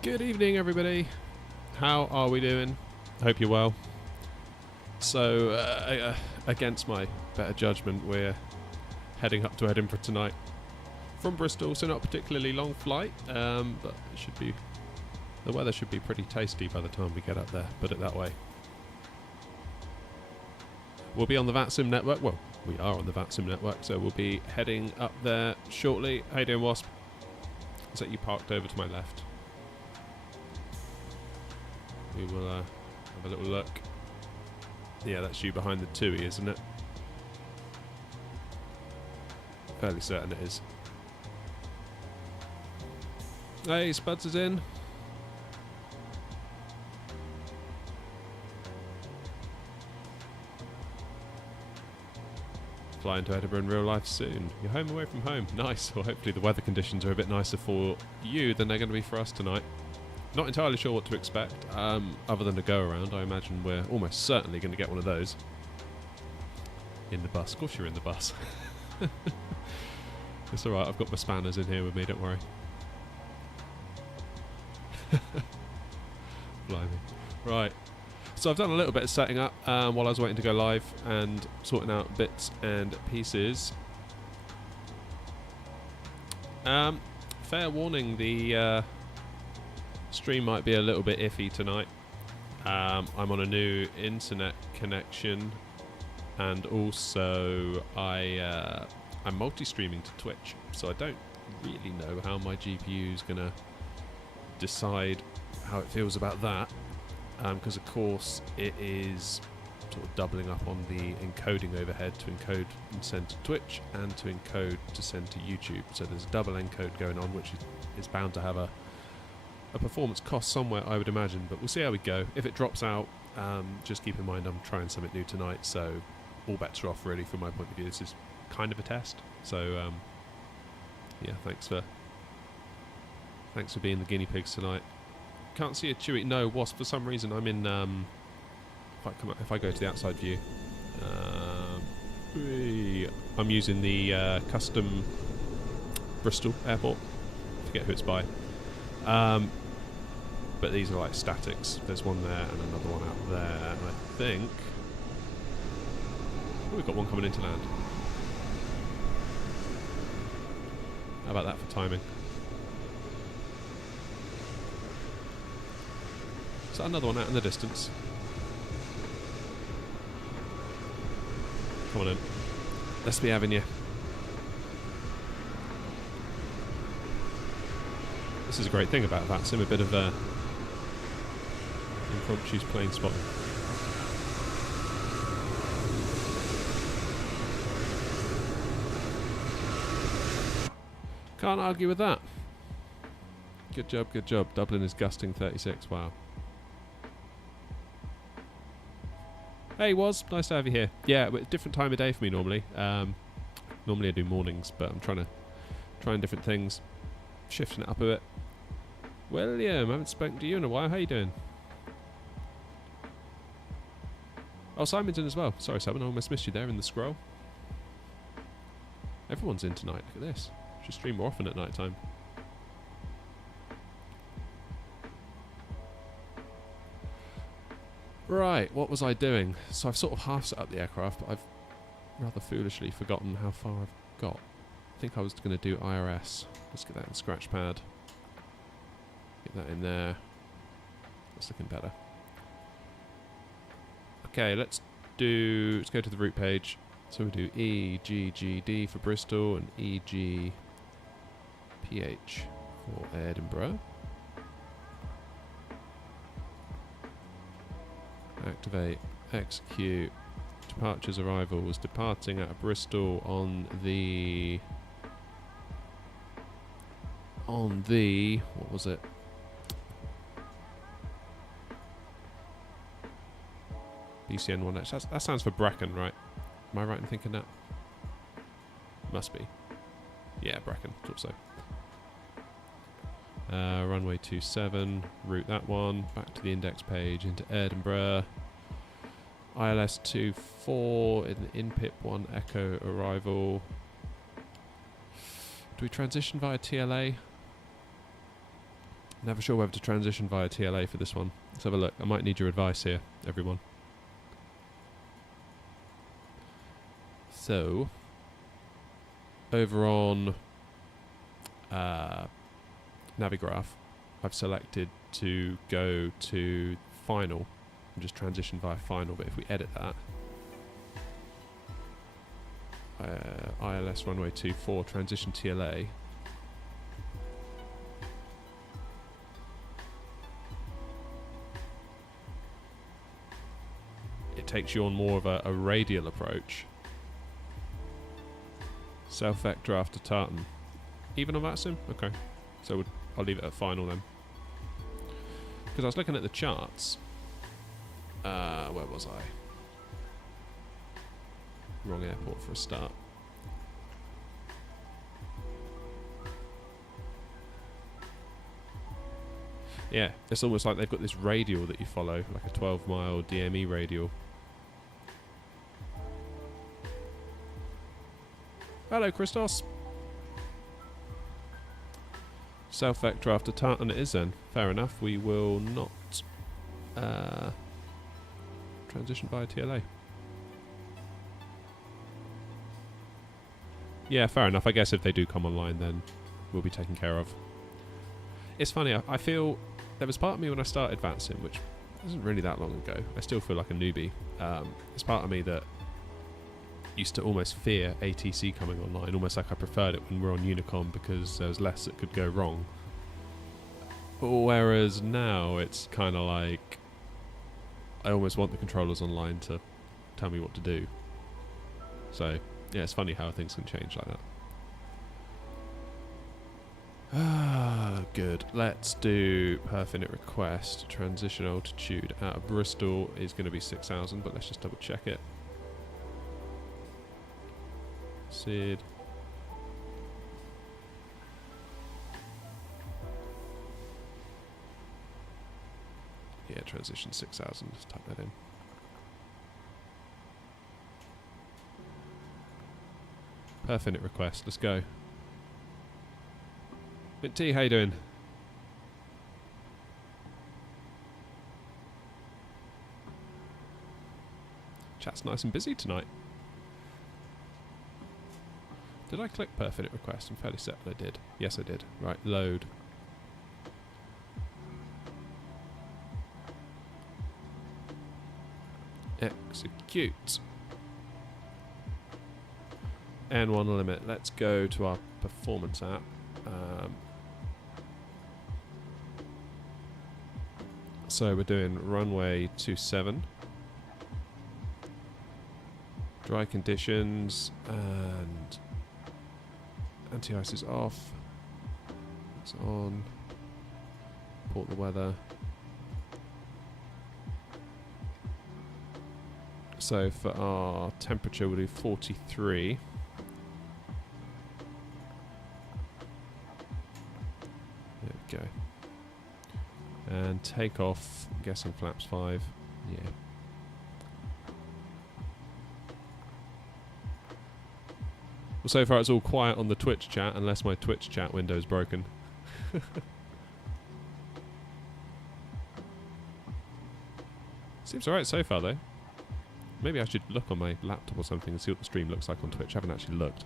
Good evening, everybody. How are we doing? Hope you're well. So, against my better judgment, we're heading up to Edinburgh tonight from Bristol. So not a particularly long flight, but it should be. The weather should be pretty tasty by the time we get up there. Put it that way. We'll be on the VATSIM network. Well, we are on the VATSIM network, so we'll be heading up there shortly. How you doing, Wasp? Is that you parked over to my left? We will have a little look. Yeah, that's you behind the TUI, isn't it? Fairly certain it is. Hey, Spuds is in. Flying to Edinburgh in real life soon. You're home away from home. Nice. Well, hopefully the weather conditions are a bit nicer for you than they're going to be for us tonight. Not entirely sure what to expect, other than a go-around. I imagine we're almost certainly going to get one of those. In the bus. Of course you're in the bus. It's alright, I've got my spanners in here with me, don't worry. Blimey. Right. So I've done a little bit of setting up while I was waiting to go live and sorting out bits and pieces. Fair warning, the stream might be a little bit iffy tonight. I'm on a new internet connection, and also I'm multi-streaming to Twitch, so I don't really know how my GPU is going to decide how it feels about that, because of course it is sort of doubling up on the encoding overhead to encode and send to Twitch and to encode to send to YouTube. So there's a double encode going on, which is bound to have a performance cost somewhere, I would imagine, but we'll see how we go. If it drops out, just keep in mind I'm trying something new tonight, so all bets are off really from my point of view. This is kind of a test, so yeah, thanks for being the guinea pigs tonight. Can't see a Chewy. No, Wasp, for some reason I'm in if I go to the outside view, I'm using the custom Bristol airport. Forget who it's by. But these are like statics. There's one there and another one out there. And I think we've got one coming into land. How about that for timing? Is that another one out in the distance? Come on in. Let's be having you. This is a great thing about VATSIM, a bit of impromptu plane spotting. Can't argue with that. Good job, good job. Dublin is gusting 36, wow. Hey, Woz, nice to have you here. Yeah, but different time of day for me normally. Normally I do mornings, but I'm trying different things. Shifting it up a bit. William, I haven't spoken to you in a while. How you doing? Oh, Simon's in as well. Sorry, Simon, I almost missed you there in the scroll. Everyone's in tonight. Look at this. Should stream more often at night time. Right, what was I doing? So I've sort of half set up the aircraft, but I've rather foolishly forgotten how far I've got. I think I was going to do IRS. Let's get that in Scratchpad. Get that in there. That's looking better. Okay, let's go to the route page. So we'll do EGGD for Bristol and EGPH for Edinburgh. Activate, execute. Departures, arrivals. Departing out of Bristol on the what was it? BCN 1H. That sounds for Brecon, right? Am I right in thinking that? Must be. Yeah, Brecon. Thought so. Runway 27. Route that one. Back to the index page into Edinburgh. ILS 24 in PIP 1 Echo arrival. Do we transition via TLA? Never sure whether to transition via TLA for this one. Let's have a look. I might need your advice here, everyone. So, over on Navigraph, I've selected to go to final and just transition via final, but if we edit that, ILS runway 24, transition TLA, it takes you on more of a radial approach. Self-vector after tartan. Even on VATSIM? Okay. So I'll leave it at final then. Because I was looking at the charts. Where was I? Wrong airport for a start. Yeah, it's almost like they've got this radial that you follow, like a 12-mile DME radial. Hello, Christos. Self-vector after tartan it is then. Fair enough. We will not transition via TLA. Yeah, fair enough. I guess if they do come online, then we'll be taken care of. It's funny. I feel there was part of me when I started VATSIM, which wasn't really that long ago. I still feel like a newbie. There's part of me that used to almost fear ATC coming online, almost like I preferred it when we were on Unicom because there was less that could go wrong. Whereas now it's kind of like I almost want the controllers online to tell me what to do. So yeah, it's funny how things can change like that. Ah, good. Let's do perfinite request. Transition altitude out of Bristol is going to be 6,000, but let's just double check it. Sid. Yeah, transition 6,000. Just type that in. Perfinite request. Let's go. Mint T, how you doing? Chat's nice and busy tonight. Did I click perfinite request? I'm fairly certain I did. Yes, I did. Right, load. Execute. N1 limit. Let's go to our performance app. So we're doing runway 27. Dry conditions and anti-ice is off. It's on. Report the weather. So for our temperature, we'll do 43. There we go. And take off, I'm guessing flaps 5. Yeah. Well, so far it's all quiet on the Twitch chat, unless my Twitch chat window is broken. Seems alright so far, though. Maybe I should look on my laptop or something and see what the stream looks like on Twitch. I haven't actually looked.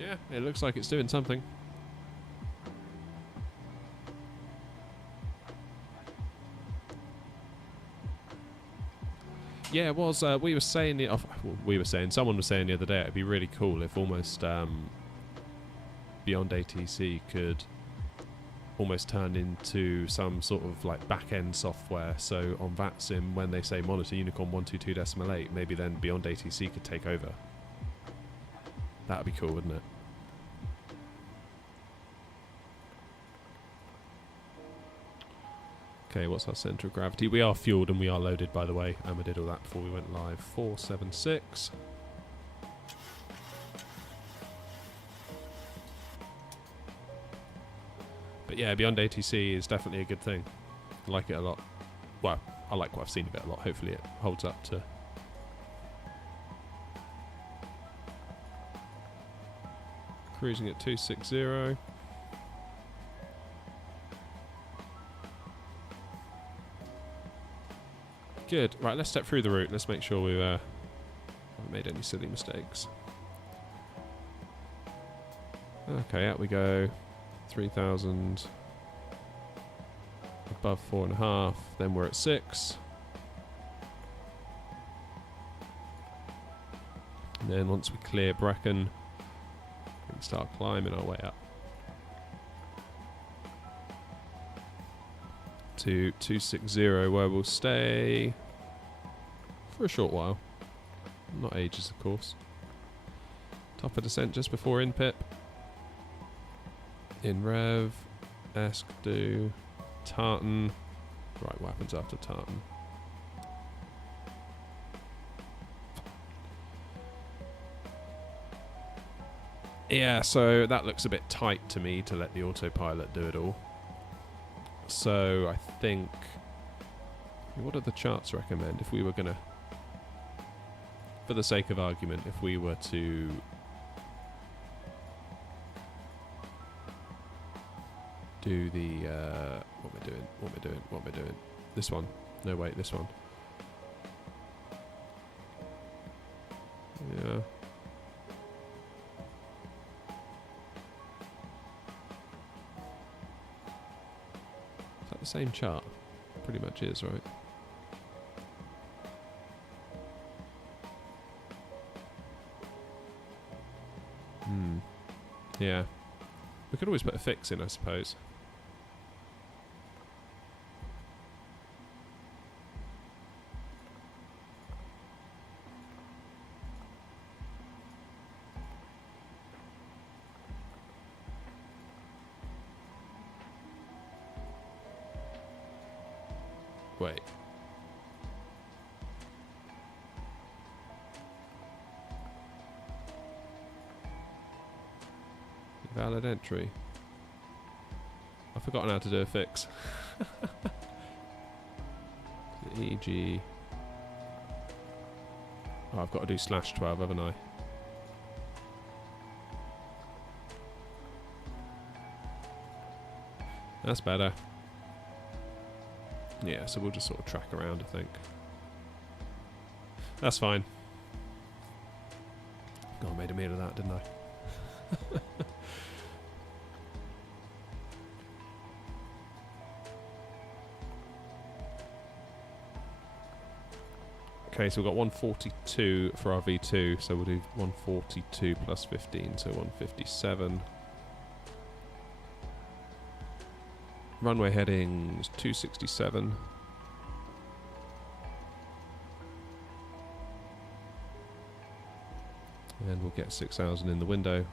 Yeah, it looks like it's doing something. Yeah, it was. We were saying someone was saying the other day it'd be really cool if almost Beyond ATC could almost turn into some sort of like back-end software. So on VATSIM, when they say monitor Unicom 122.8, maybe then Beyond ATC could take over. That'd be cool, wouldn't it? Okay, what's our centre of gravity? We are fueled and we are loaded, by the way. I did all that before we went live. 476. But yeah, Beyond ATC is definitely a good thing. I like it a lot. Well, I like what I've seen of it a lot. Hopefully it holds up to... Cruising at 260. Good. Right, let's step through the route. Let's make sure we haven't made any silly mistakes. Okay, out we go. 3,000. Above 4.5. Then we're at 6. And then once we clear Brecon, we can start climbing our way up to 260, where we'll stay for a short while. Not ages, of course. Top of descent just before in-pip. In rev. Ask do. Tartan. Right, what happens after Tartan? Yeah, so that looks a bit tight to me to let the autopilot do it all. So I think... What do the charts recommend if we were going to... For the sake of argument, if we were to... do the... what am I doing? This one. No, wait, this one. Yeah. Is that the same chart? Pretty much is, right? Yeah. We could always put a fix in, I suppose. Wait. Valid entry. I've forgotten how to do a fix. EG. Oh, I've got to do /12, haven't I? That's better. Yeah, so we'll just sort of track around, I think. That's fine. God, I made a meal of that, didn't I? Okay, so we've got 142 for our V2, so we'll do 142 plus 15, so 157. Runway headings 267. And we'll get 6,000 in the window.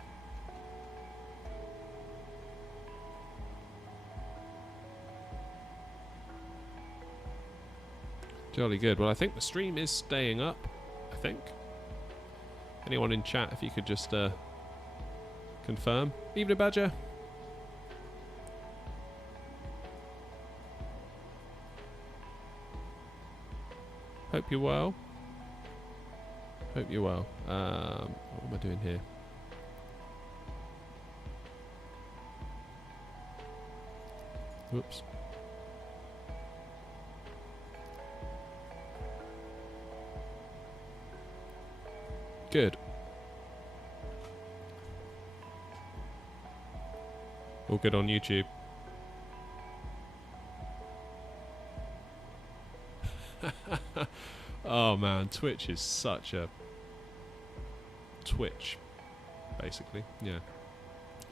Jolly good. Well, I think the stream is staying up, I think. Anyone in chat, if you could just confirm. Evening, Badger. Hope you're well. Hope you're well. What am I doing here? Whoops. Good. All good on YouTube. Oh man, Twitch is such a... Twitch, basically. Yeah.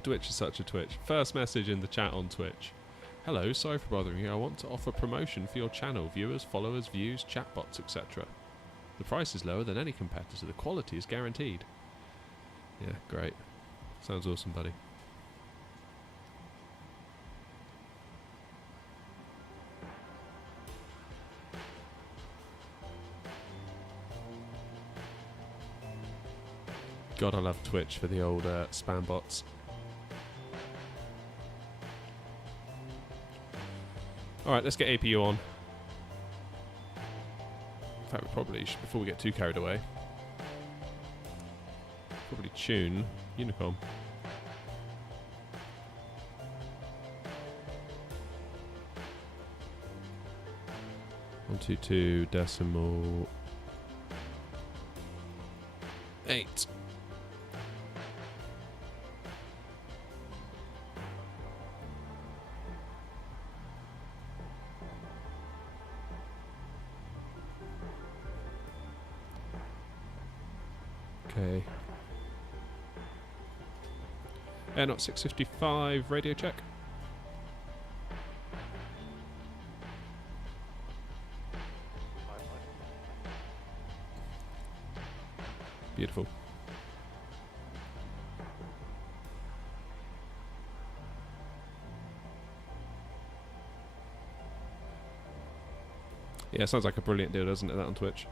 Twitch is such a Twitch. First message in the chat on Twitch. Hello, sorry for bothering you. I want to offer promotion for your channel. Viewers, followers, views, chatbots, etc. The price is lower than any competitor. The quality is guaranteed. Yeah, great. Sounds awesome, buddy. God, I love Twitch for the old spam bots. Alright, let's get APU on. fact, we probably should, before we get too carried away, probably tune Unicom. 122 decimal 8. Okay. Air not 655 radio check. Beautiful. Yeah, sounds like a brilliant deal, doesn't it, that on Twitch?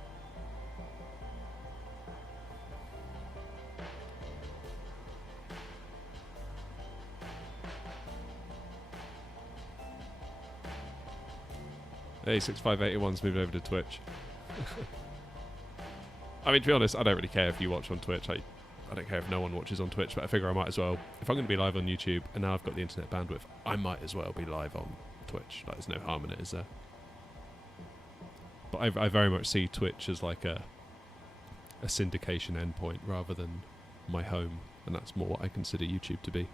Hey, 6581's moved over to Twitch. I mean, to be honest, I don't really care if you watch on Twitch. I don't care if no one watches on Twitch, but I figure I might as well. If I'm going to be live on YouTube, and now I've got the internet bandwidth, I might as well be live on Twitch. Like, there's no harm in it, is there? But I very much see Twitch as like a syndication endpoint rather than my home, and that's more what I consider YouTube to be.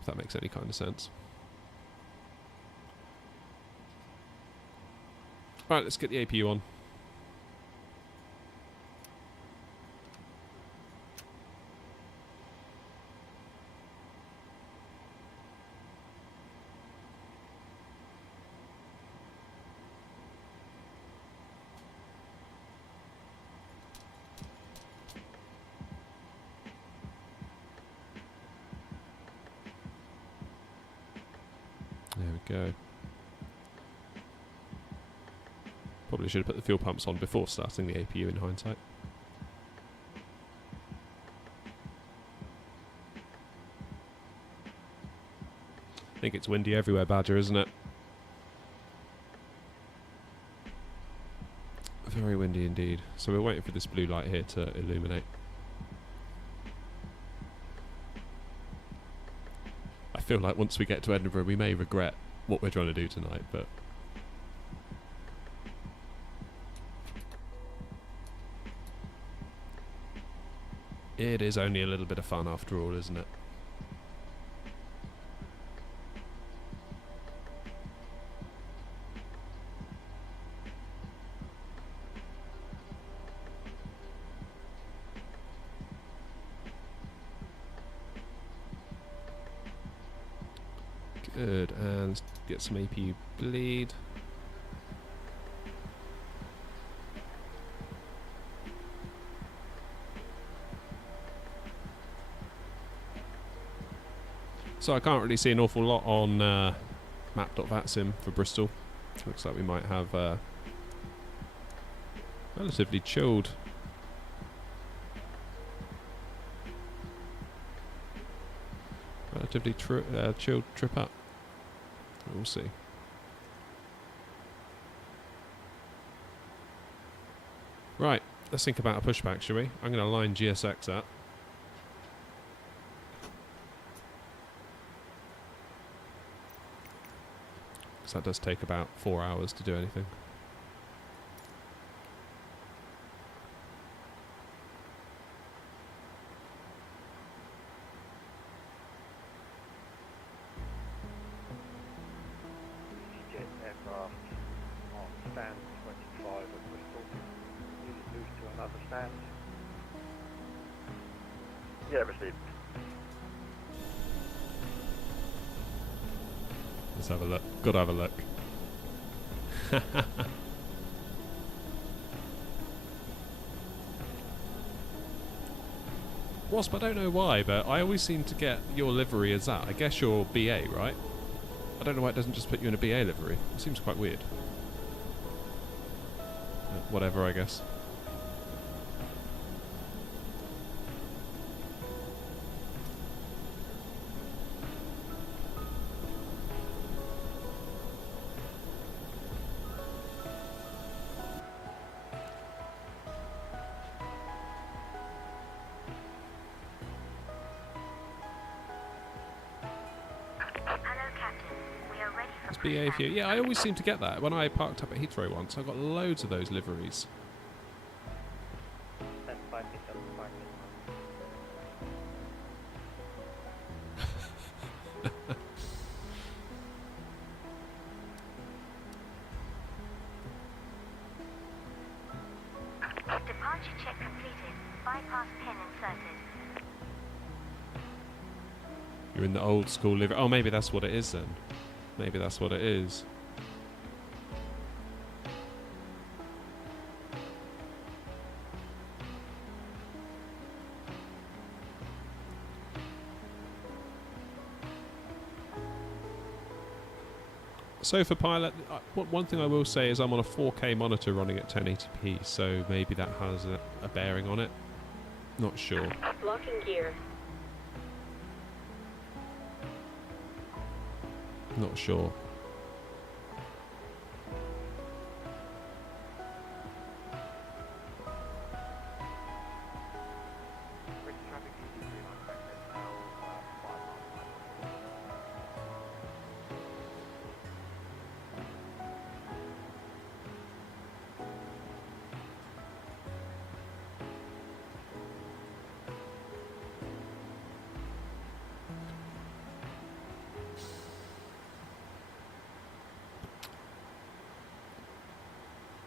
If that makes any kind of sense. Right, let's get the APU on. There we go. Probably should have put the fuel pumps on before starting the APU in hindsight. I think it's windy everywhere, Badger, isn't it? Very windy indeed. So we're waiting for this blue light here to illuminate. I feel like once we get to Edinburgh we may regret what we're trying to do tonight, but... it is only a little bit of fun after all, isn't it? Good, and let's get some APU bleed. So I can't really see an awful lot on map.vatsim for Bristol. Looks like we might have relatively chilled chilled trip up. We'll see. Right, let's think about a pushback, shall we? I'm going to line GSX up. Because that does take about 4 hours to do anything. Jet aircraft on stand 25 at Bristol. Please move to another stand. Yeah, received. Let's have a look. Gotta have a look. Wasp, I don't know why, but I always seem to get your livery as that. I guess you're BA, right? I don't know why it doesn't just put you in a BA livery. It seems quite weird. Whatever, I guess. That's BA for you. Yeah, I always seem to get that. When I parked up at Heathrow once, I got loads of those liveries. Then 5 feet up, 5 feet. Departure check completed. Bypass pin inserted. You're in the old school livery. Oh, maybe that's what it is then. Maybe that's what it is. So for pilot, one thing I will say is I'm on a 4K monitor running at 1080p, so maybe that has a bearing on it. Not sure. Locking gear. Not sure. British traffic EG3 practice now 5 miles.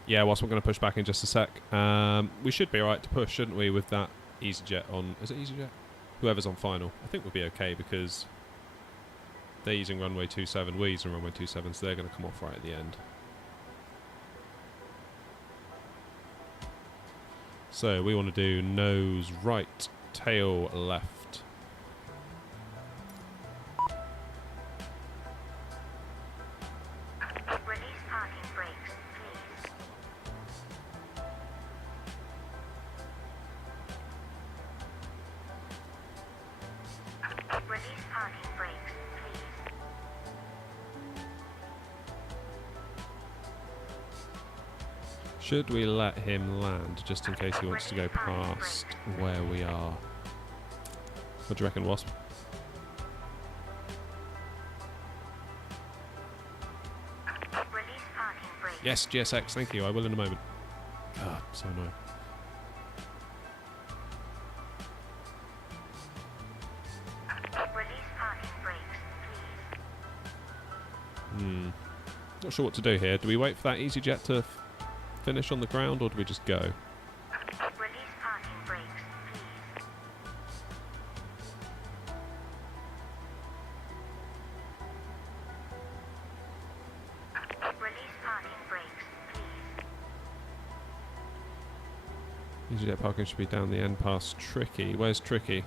Yeah, whilst we're going to push back in just a sec. We should be alright to push, shouldn't we, with that EasyJet on... Is it EasyJet? Whoever's on final. I think we'll be okay because they're using runway 27, we're using runway 27, so they're going to come off right at the end. So we want to do nose right, tail left. Release parking brakes, please. Release parking brakes, please. Should we let him land, just in case he wants to go past where we are? What do you reckon, Wasp? Release parking brakes. Yes, GSX, thank you, I will in a moment. God, so annoying. Release parking brakes, please. Not sure what to do here. Do we wait for that EasyJet to finish on the ground, or do we just go? Release parking brakes, please. Release parking brakes, please. EasyJet parking should be down the end past Tricky. Where's Tricky?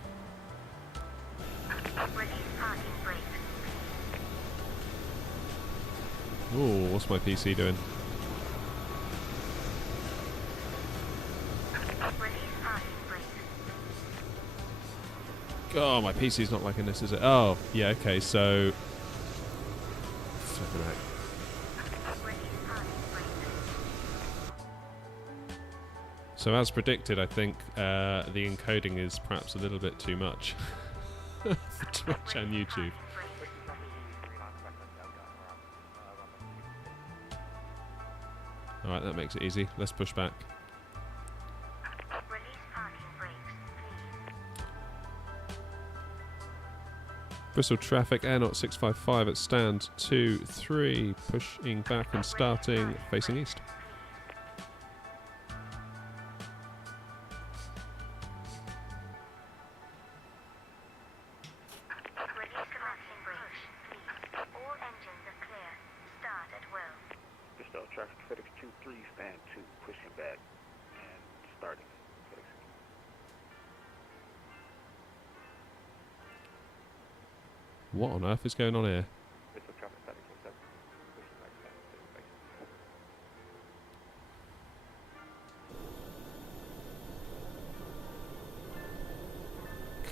Release parking brakes. Ooh, what's my PC doing? Release parking brakes. Oh, my PC's not liking this, is it? Oh, yeah, okay, so... Flipping out. Release parking brakes. So as predicted, I think the encoding is perhaps a little bit too much for Twitch and YouTube. British traffic EG3 practice now going around runway 26. Alright, that makes it easy. Let's push back. Release parking brakes, please. Bristol traffic, Air Knot 655 at stand 2-3, pushing back and starting, facing east. Release parking brakes, please. All engines are clear. Start at will. Bristol traffic FedEx 2-3 stand 2 pushing back and starting. FedEx. What on earth is going on here? Bristol traffic FedEx 7 pushing back stand 2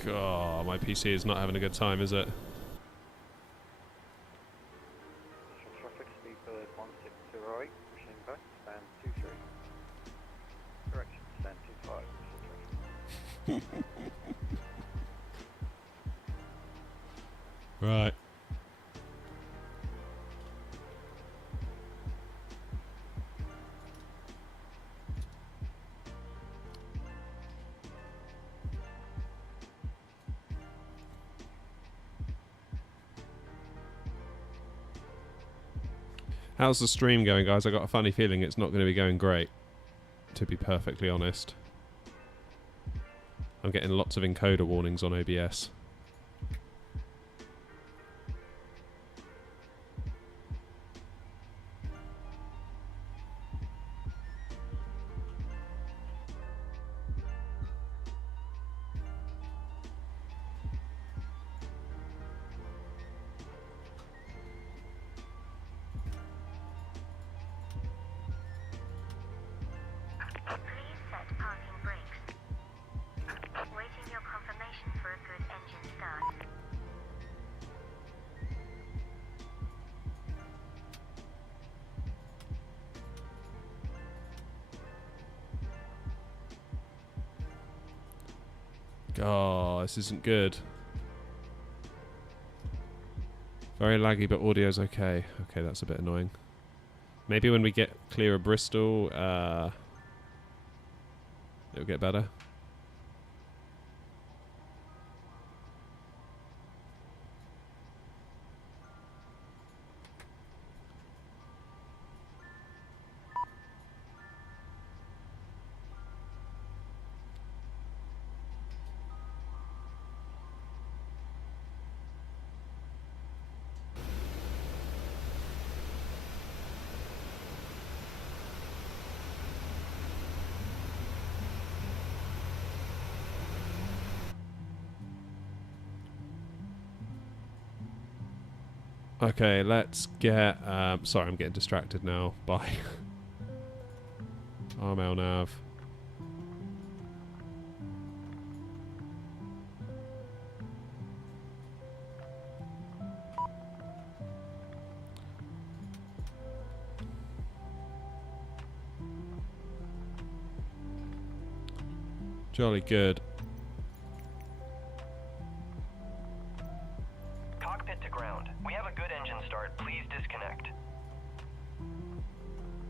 facing. God, my PC is not having a good time, is it? Bristol traffic Sleeper 1608 pushing back stand 2-3. Correction stand 2-5 Bristol traffic. Right. How's the stream going, guys? I got a funny feeling it's not going to be going great, to be perfectly honest. I'm getting lots of encoder warnings on OBS. Please set parking brakes. Waiting your confirmation for a good engine start. Oh, this isn't good. Very laggy, but audio's okay. Okay, that's a bit annoying. Maybe when we get clear of Bristol, it'll get better. Okay, let's get... sorry, I'm getting distracted now by RML nav. Jolly good. Cockpit to ground. We have a good engine start. Please disconnect.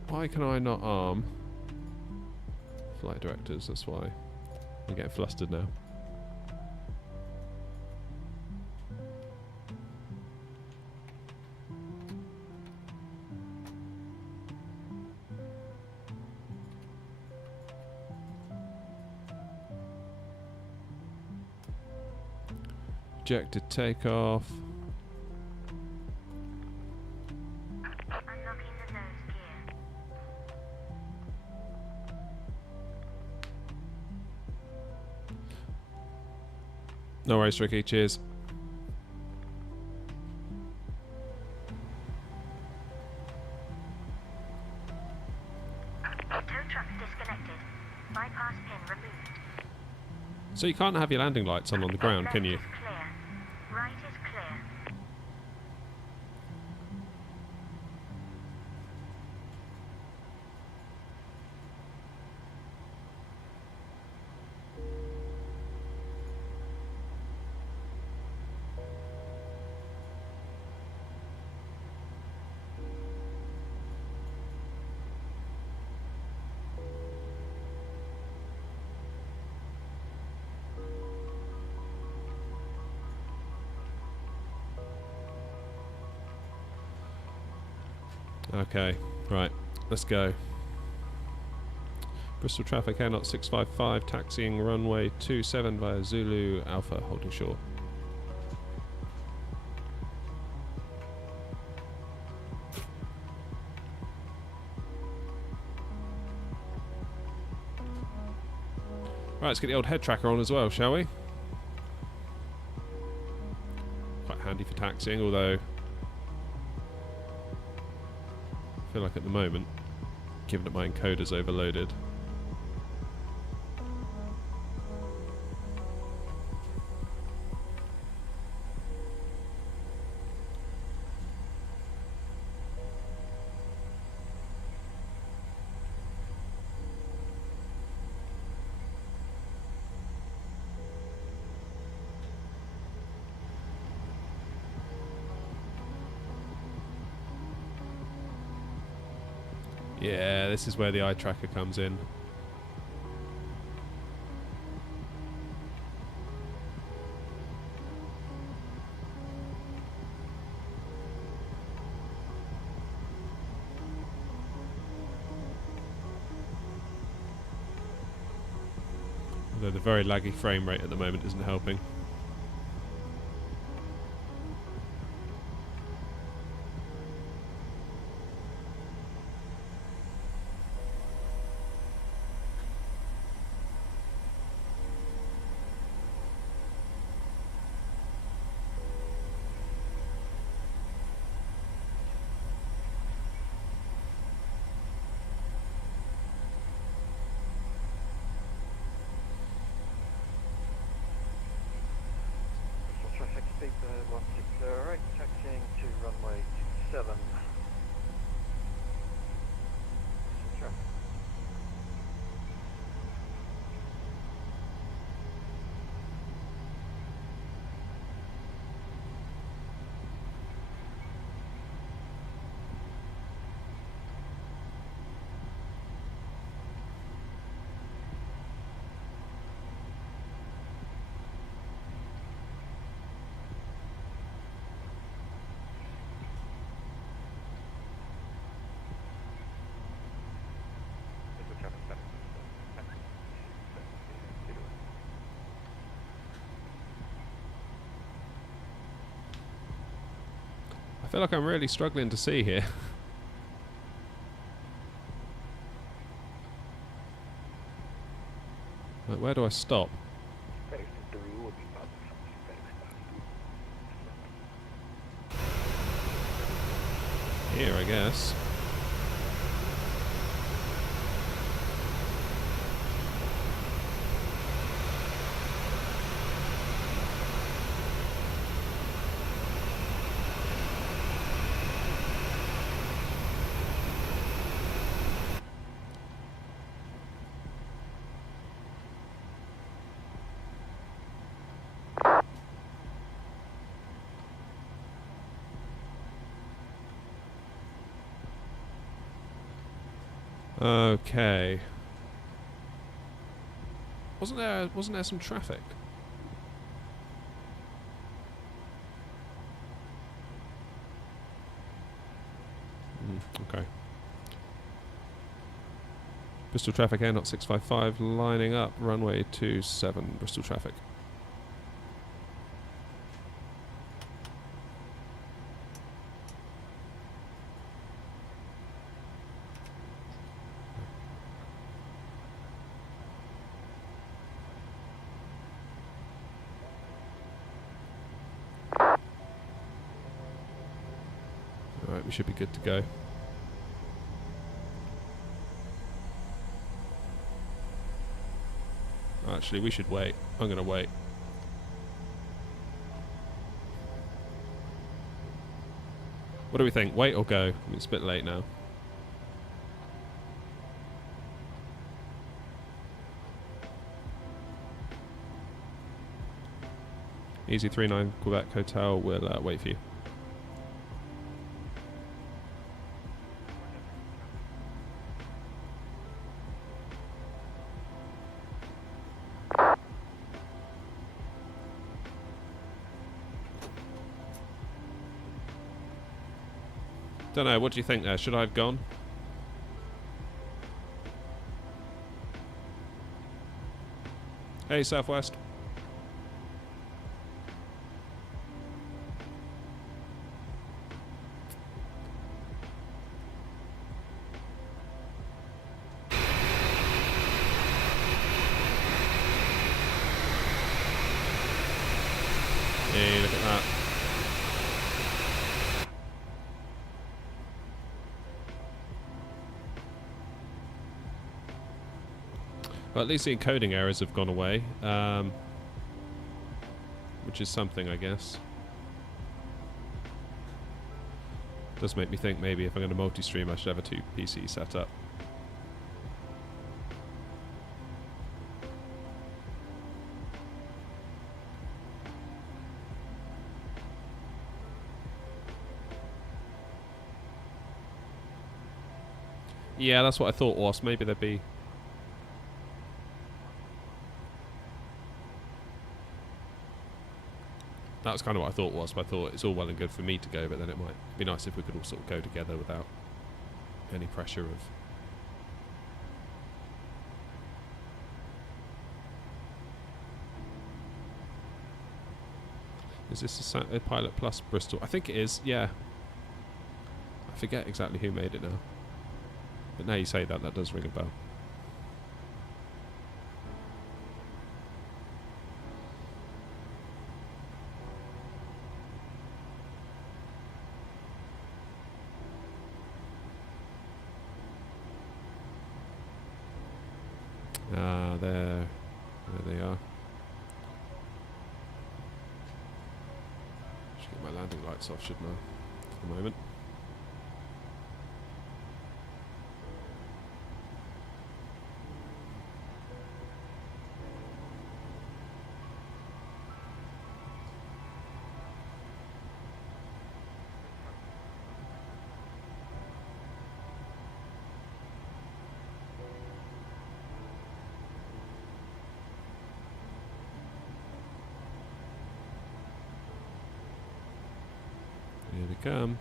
Why can I not arm flight directors? That's why. I'm getting flustered now. Ejected takeoff. Unlocking the nose gear. No worries, Ricky. Cheers. Tow truck disconnected. Bypass pin removed. So you can't have your landing lights on the ground, can you? Left is clear. Right is clear. Okay, right, let's go. Bristol traffic, Air 655, taxiing runway 27 via Zulu Alpha, holding short. Right, let's get the old head tracker on as well, shall we? Quite handy for taxiing, although I feel like at the moment, given that my encoder's overloaded, yeah, this is where the eye tracker comes in. Although the very laggy frame rate at the moment isn't helping. Bristol traffic speed 1608, taxiing to runway 27. Bristol traffic. Bristol traffic status. I feel like I'm really struggling to see here. Like, where do I stop? Here, I guess. Okay. Wasn't there some traffic? Okay. Bristol traffic Air 0655 lining up runway 27 Bristol traffic. Alright, we should be good to go. Actually, we should wait. I'm going to wait. What do we think? Wait or go? It's a bit late now. Easy 39 Quebec Hotel will wait for you. Don't know, what do you think there? Should I have gone? Hey, Southwest. Hey, look at that. Well, at least the encoding errors have gone away, which is something, I guess. Does make me think maybe if I'm going to multi-stream, I should have a 2 PC setup. Yeah, that's what I thought was. Maybe there'd be... That was kind of what I thought was, but I thought it's all well and good for me to go, but then it might be nice if we could all sort of go together without any pressure of... Is this a Pilot Plus Bristol? I think it is, yeah. I forget exactly who made it now. But now you say that, that does ring a bell. Ah, there they are. Should get my landing lights off, shouldn't I? For the moment. Here they come.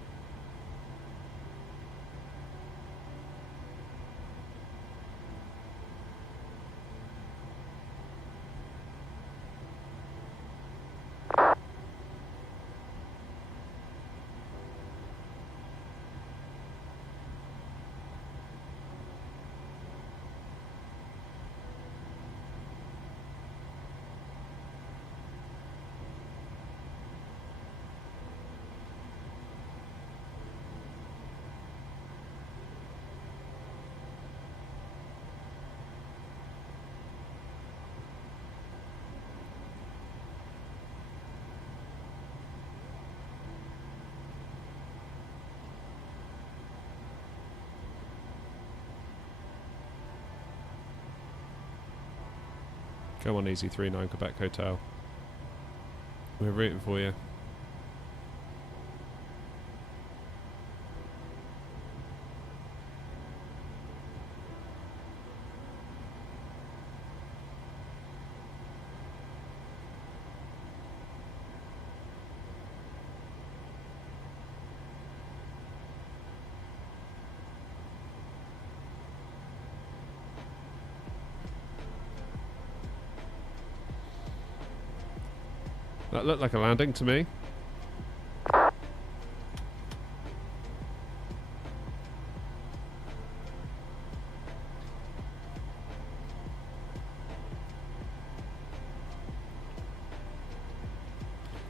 Come on, Easy 39 Quebec Hotel. We're rooting for you. That looked like a landing to me.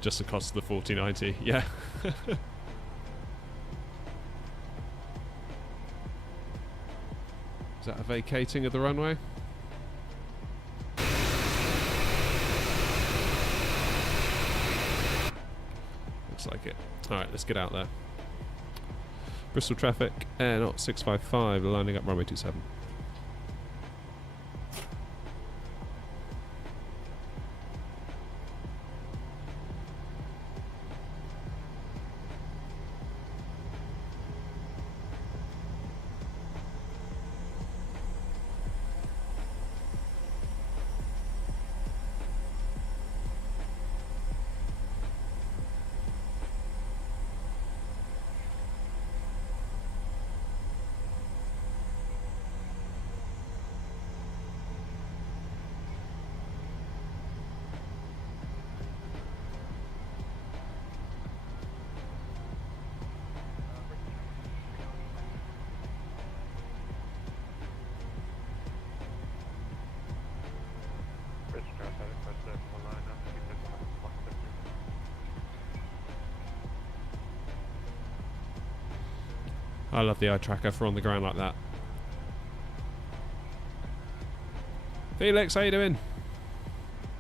Just the cost of the 4090, yeah. Is that a vacating of the runway? Like it. Alright, let's get out there. Bristol traffic, Air Knot 655, lining up runway 27. I love the eye tracker for on the ground like that. Felix, how you doing?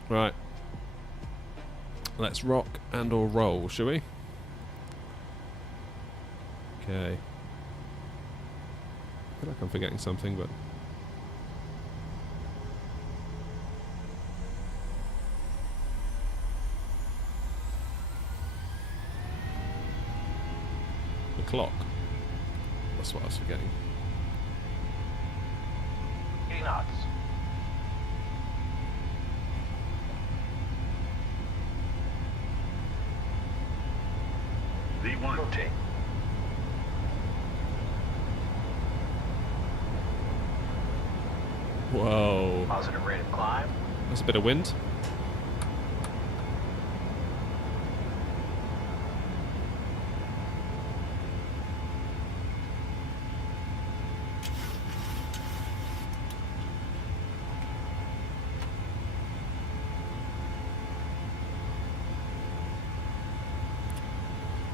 Right. Let's rock and or roll, shall we? Okay. I feel like I'm forgetting something, but... the clock. That's what I was forgetting. 80 knots. V1. Rotate. Whoa. Positive rate of climb. That's a bit of wind.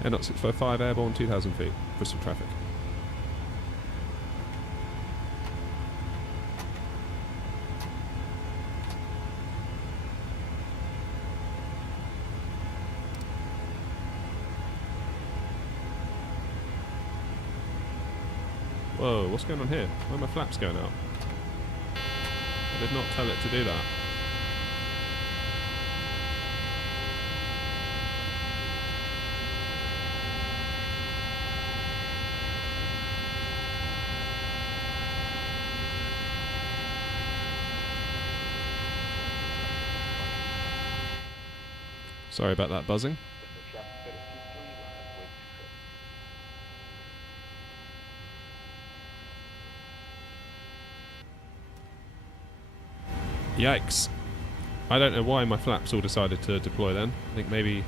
Not 655 airborne, 2,000 feet. Bristol traffic. Whoa, what's going on here? Why are my flaps going out? I did not tell it to do that. Sorry about that buzzing. Yikes. I don't know why my flaps all decided to deploy then. I think maybe...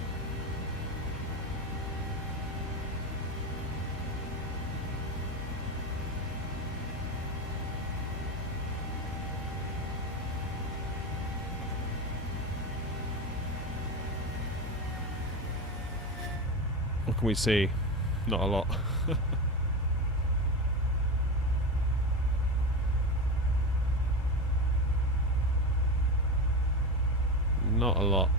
What can we see? Not a lot. Not a lot.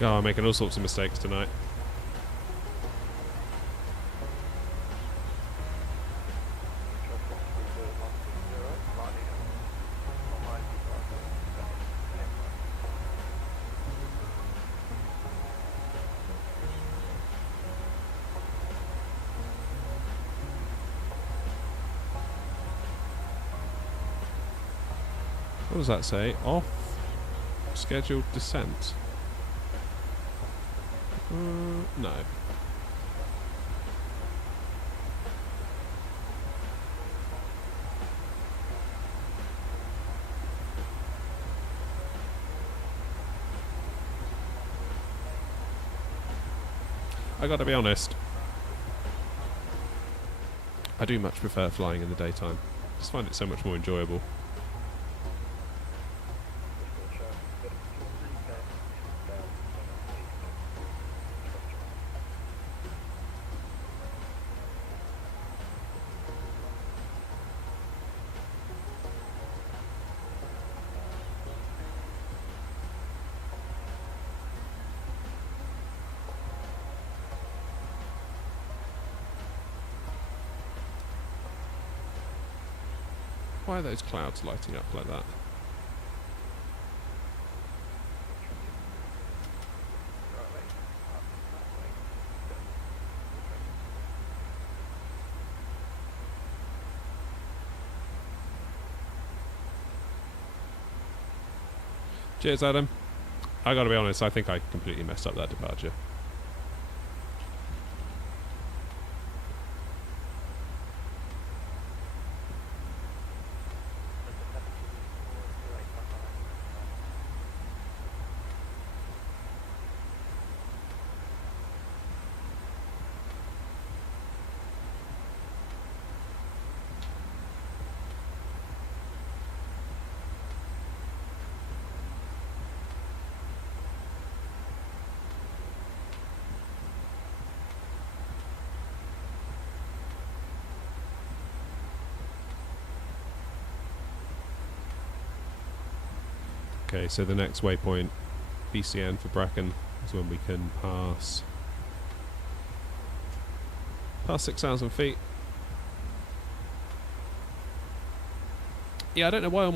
God, I'm making all sorts of mistakes tonight. What does that say? Off scheduled descent. No. I gotta be honest, I do much prefer flying in the daytime. Just find it so much more enjoyable. Why are those clouds lighting up like that? Cheers, Adam. I gotta be honest, I think I completely messed up that departure. Okay, so the next waypoint, BCN for Bracken, is when we can pass 6,000 feet. Yeah, I don't know why on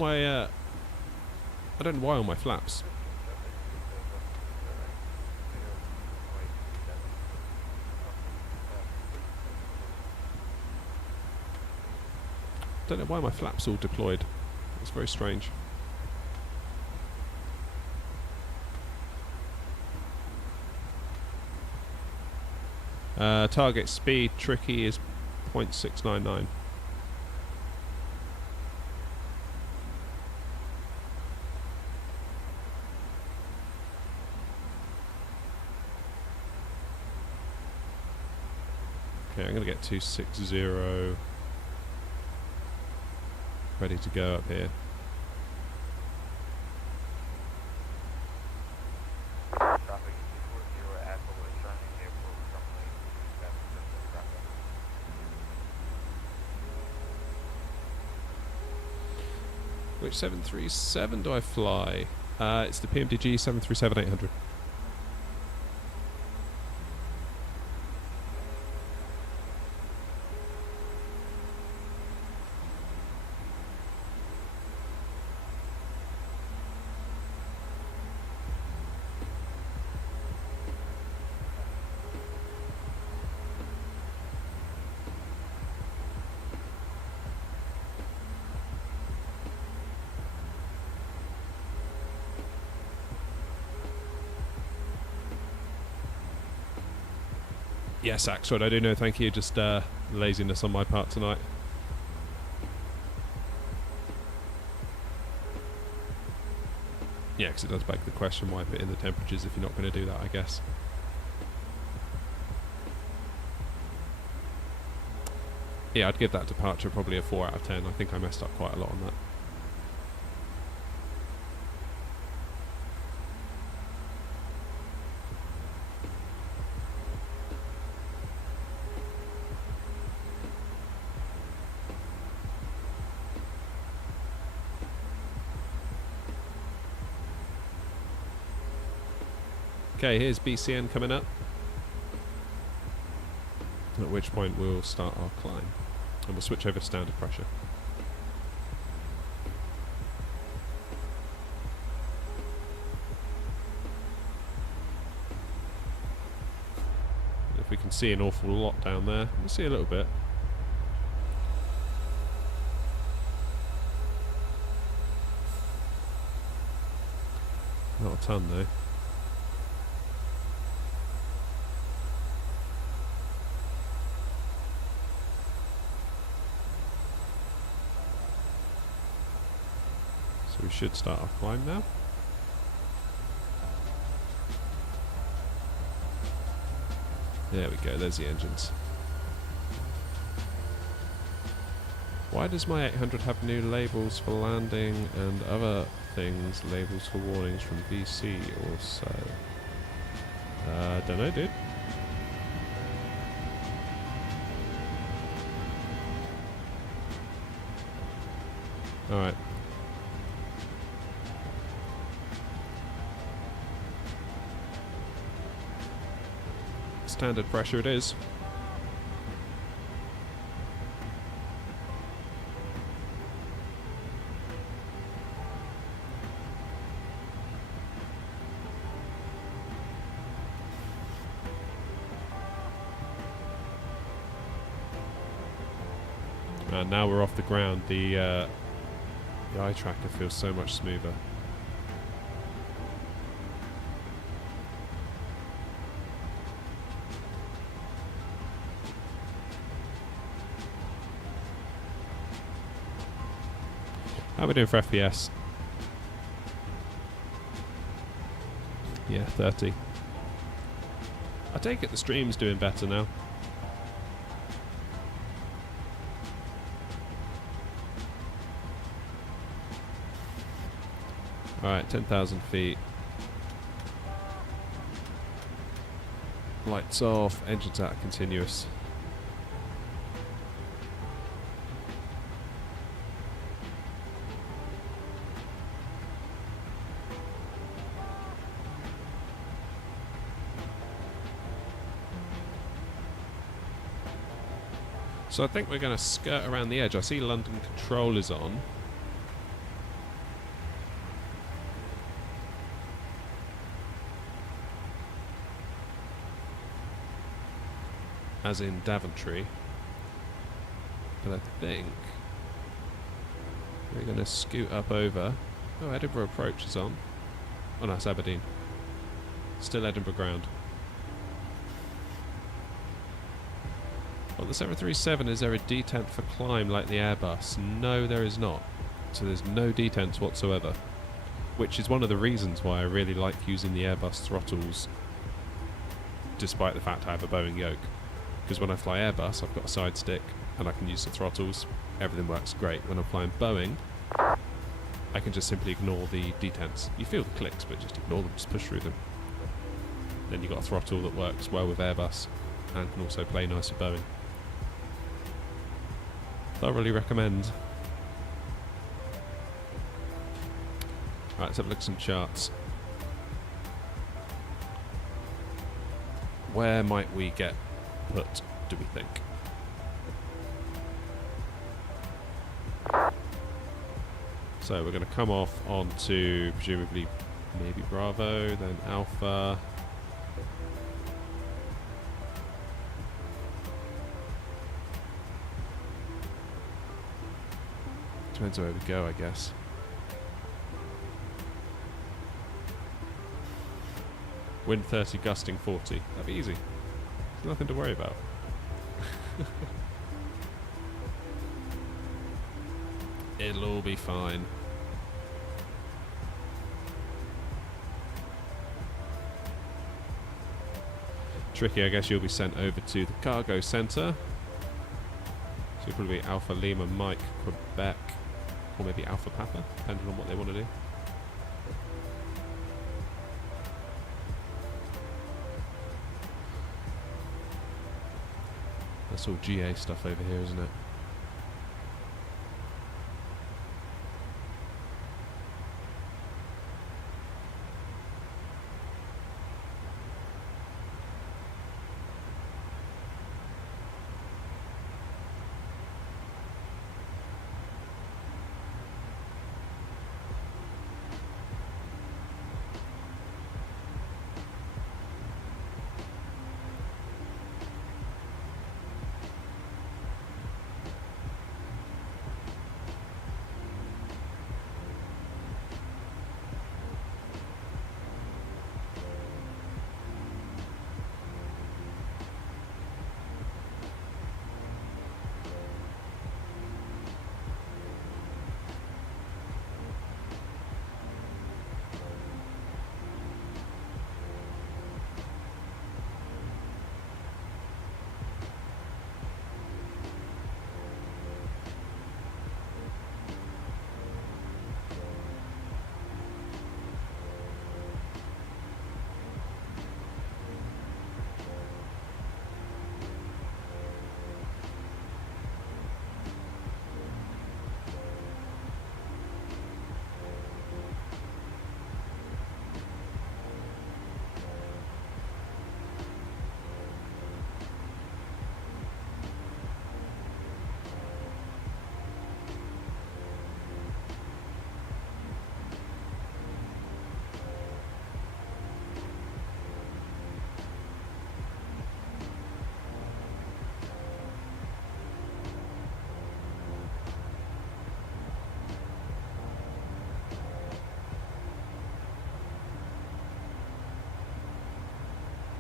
my flaps. Don't know why my flaps all deployed. It's very strange. Target speed tricky is 0.699. Okay, I'm going to get 260 ready to go up here. Which 737 do I fly? It's the PMDG 737-800. Yes, Axford, I do know, thank you. Just laziness on my part tonight. Yeah, because it does beg the question, why put in the temperatures if you're not going to do that, I guess. Yeah, I'd give that departure probably a 4 out of 10. I think I messed up quite a lot on that. Okay, here's BCN coming up, at which point we'll start our climb and we'll switch over to standard pressure. If we can see an awful lot down there, we'll see a little bit. Not a ton though. So we should start our climb now. There we go, there's the engines. Why does my 800 have new labels for landing and other things, labels for warnings from VC also? Don't know, dude. Alright. Standard pressure it is. And now we're off the ground. The eye tracker feels so much smoother. How are we doing for FPS? Yeah, 30. I take it the stream's doing better now. Alright, 10,000 feet. Lights off, engines out of continuous. So I think we're going to skirt around the edge. I see London Control is on. As in Daventry. But I think We're going to scoot up over. Oh, Edinburgh approach is on. Oh no, it's Aberdeen. Still Edinburgh ground. On the 737, is there a detent for climb like the Airbus? No, there is not. So there's no detents whatsoever. Which is one of the reasons why I really like using the Airbus throttles, despite the fact I have a Boeing yoke. Because when I fly Airbus, I've got a side stick and I can use the throttles. Everything works great. When I'm flying Boeing, I can just simply ignore the detents. You feel the clicks, but just ignore them, just push through them. Then you've got a throttle that works well with Airbus and can also play nice with Boeing. Thoroughly recommend. Right, let's have a look at some charts. Where might we get put, do we think? So we're going to come off onto presumably maybe Bravo, then Alpha. Depends where we go, I guess. Wind 30, gusting 40. That'd be easy. There's nothing to worry about. It'll all be fine. Tricky, I guess you'll be sent over to the cargo centre. So it'll probably be Alpha Lima Mike, Quebec, or maybe Alpha Papa, depending on what they want to do. That's all GA stuff over here, isn't it?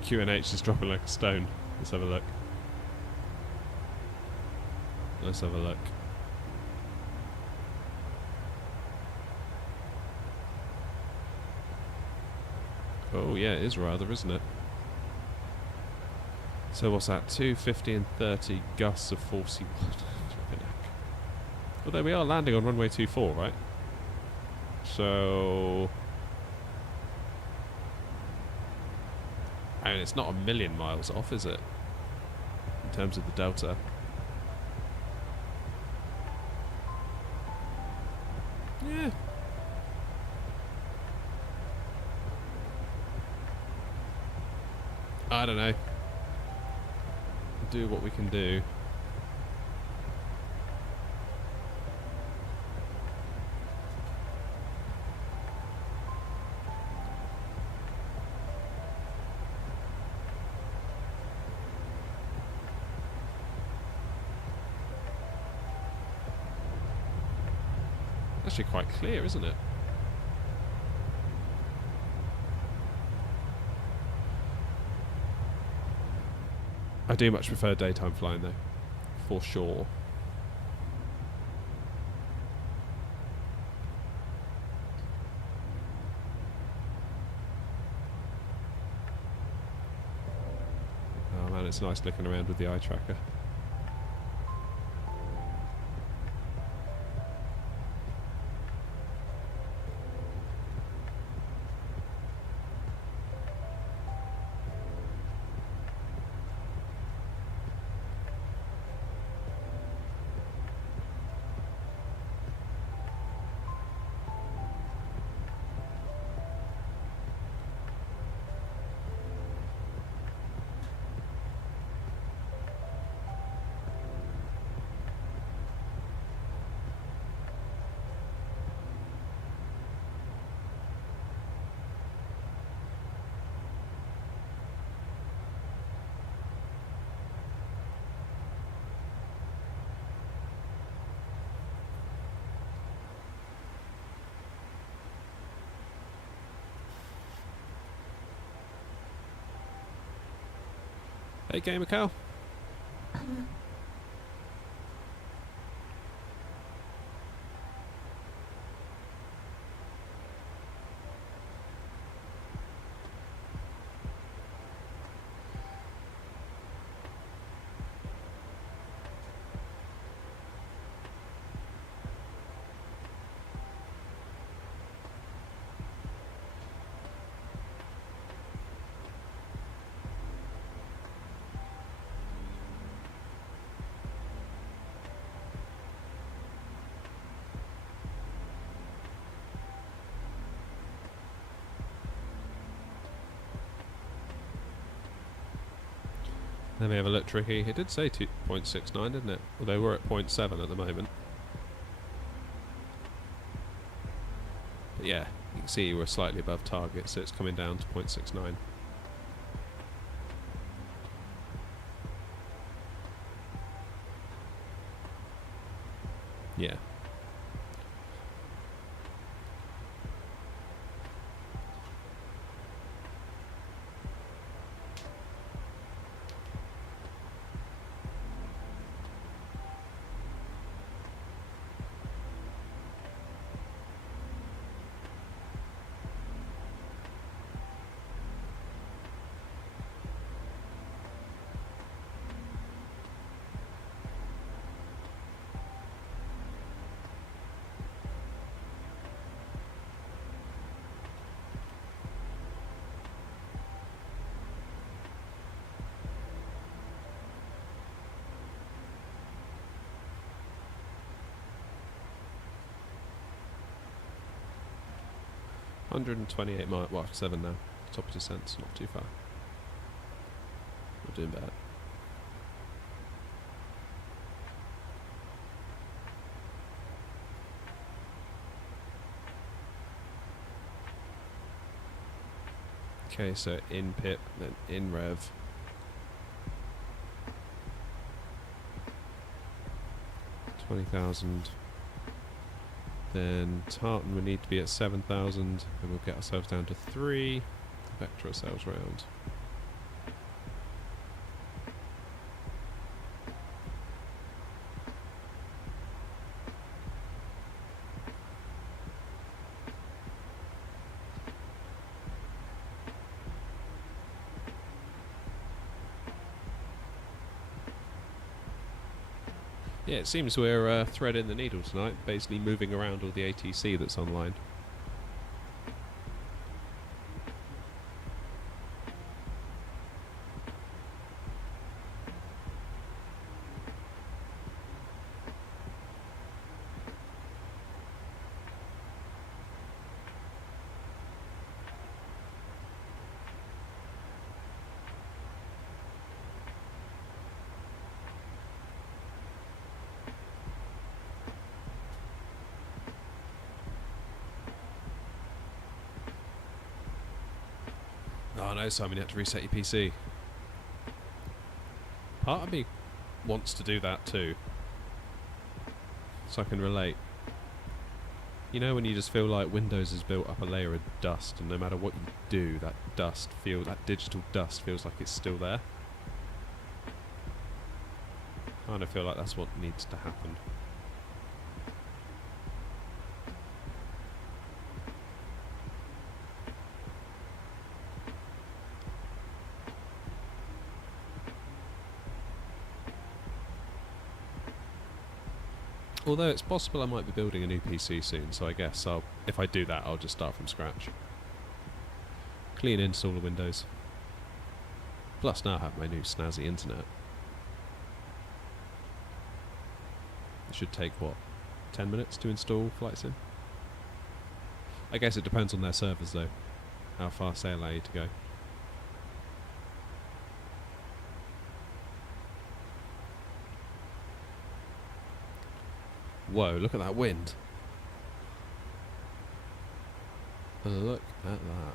QNH is dropping like a stone. Let's have a look. Let's have a look. Oh yeah, it is rather, isn't it? So what's that? 250 and 30 gusts of 41. Well, there we are, landing on runway 24, right? So I mean, it's not a million miles off, is it? In terms of the delta. Yeah. I don't know. Do what we can do. actually quite clear, isn't it? I do much prefer daytime flying though, for sure. Oh man, it's nice looking around with the eye tracker. Hey, Gamer Cow. Let me have a look, Tricky. It did say 2.69, didn't it? Although we're at 0.7 at the moment. But yeah, you can see we're slightly above target, so it's coming down to 0.69. Yeah. $128 miles, well, 7 now. Top of descent, not too far. We're doing bad. Okay, so in pip, then in rev. $20,000. Then Tartan we need to be at 7,000, and we'll get ourselves down to 3. Vector ourselves round. Yeah, it seems we're threading the needle tonight, basically moving around all the ATC that's online. Oh no, Simon, you have to reset your PC. Part of me wants to do that too, so I can relate. You know when you just feel like Windows has built up a layer of dust, and no matter what you do, that digital dust feels like it's still there? I kind of feel like that's what needs to happen. Although it's possible I might be building a new PC soon, so I guess if I do that, I'll just start from scratch. Clean install the Windows. Plus now I have my new snazzy internet. It should take, what, 10 minutes to install Flight Sim? I guess it depends on their servers though, how fast they allow you to go. Whoa, look at that wind. Look at that.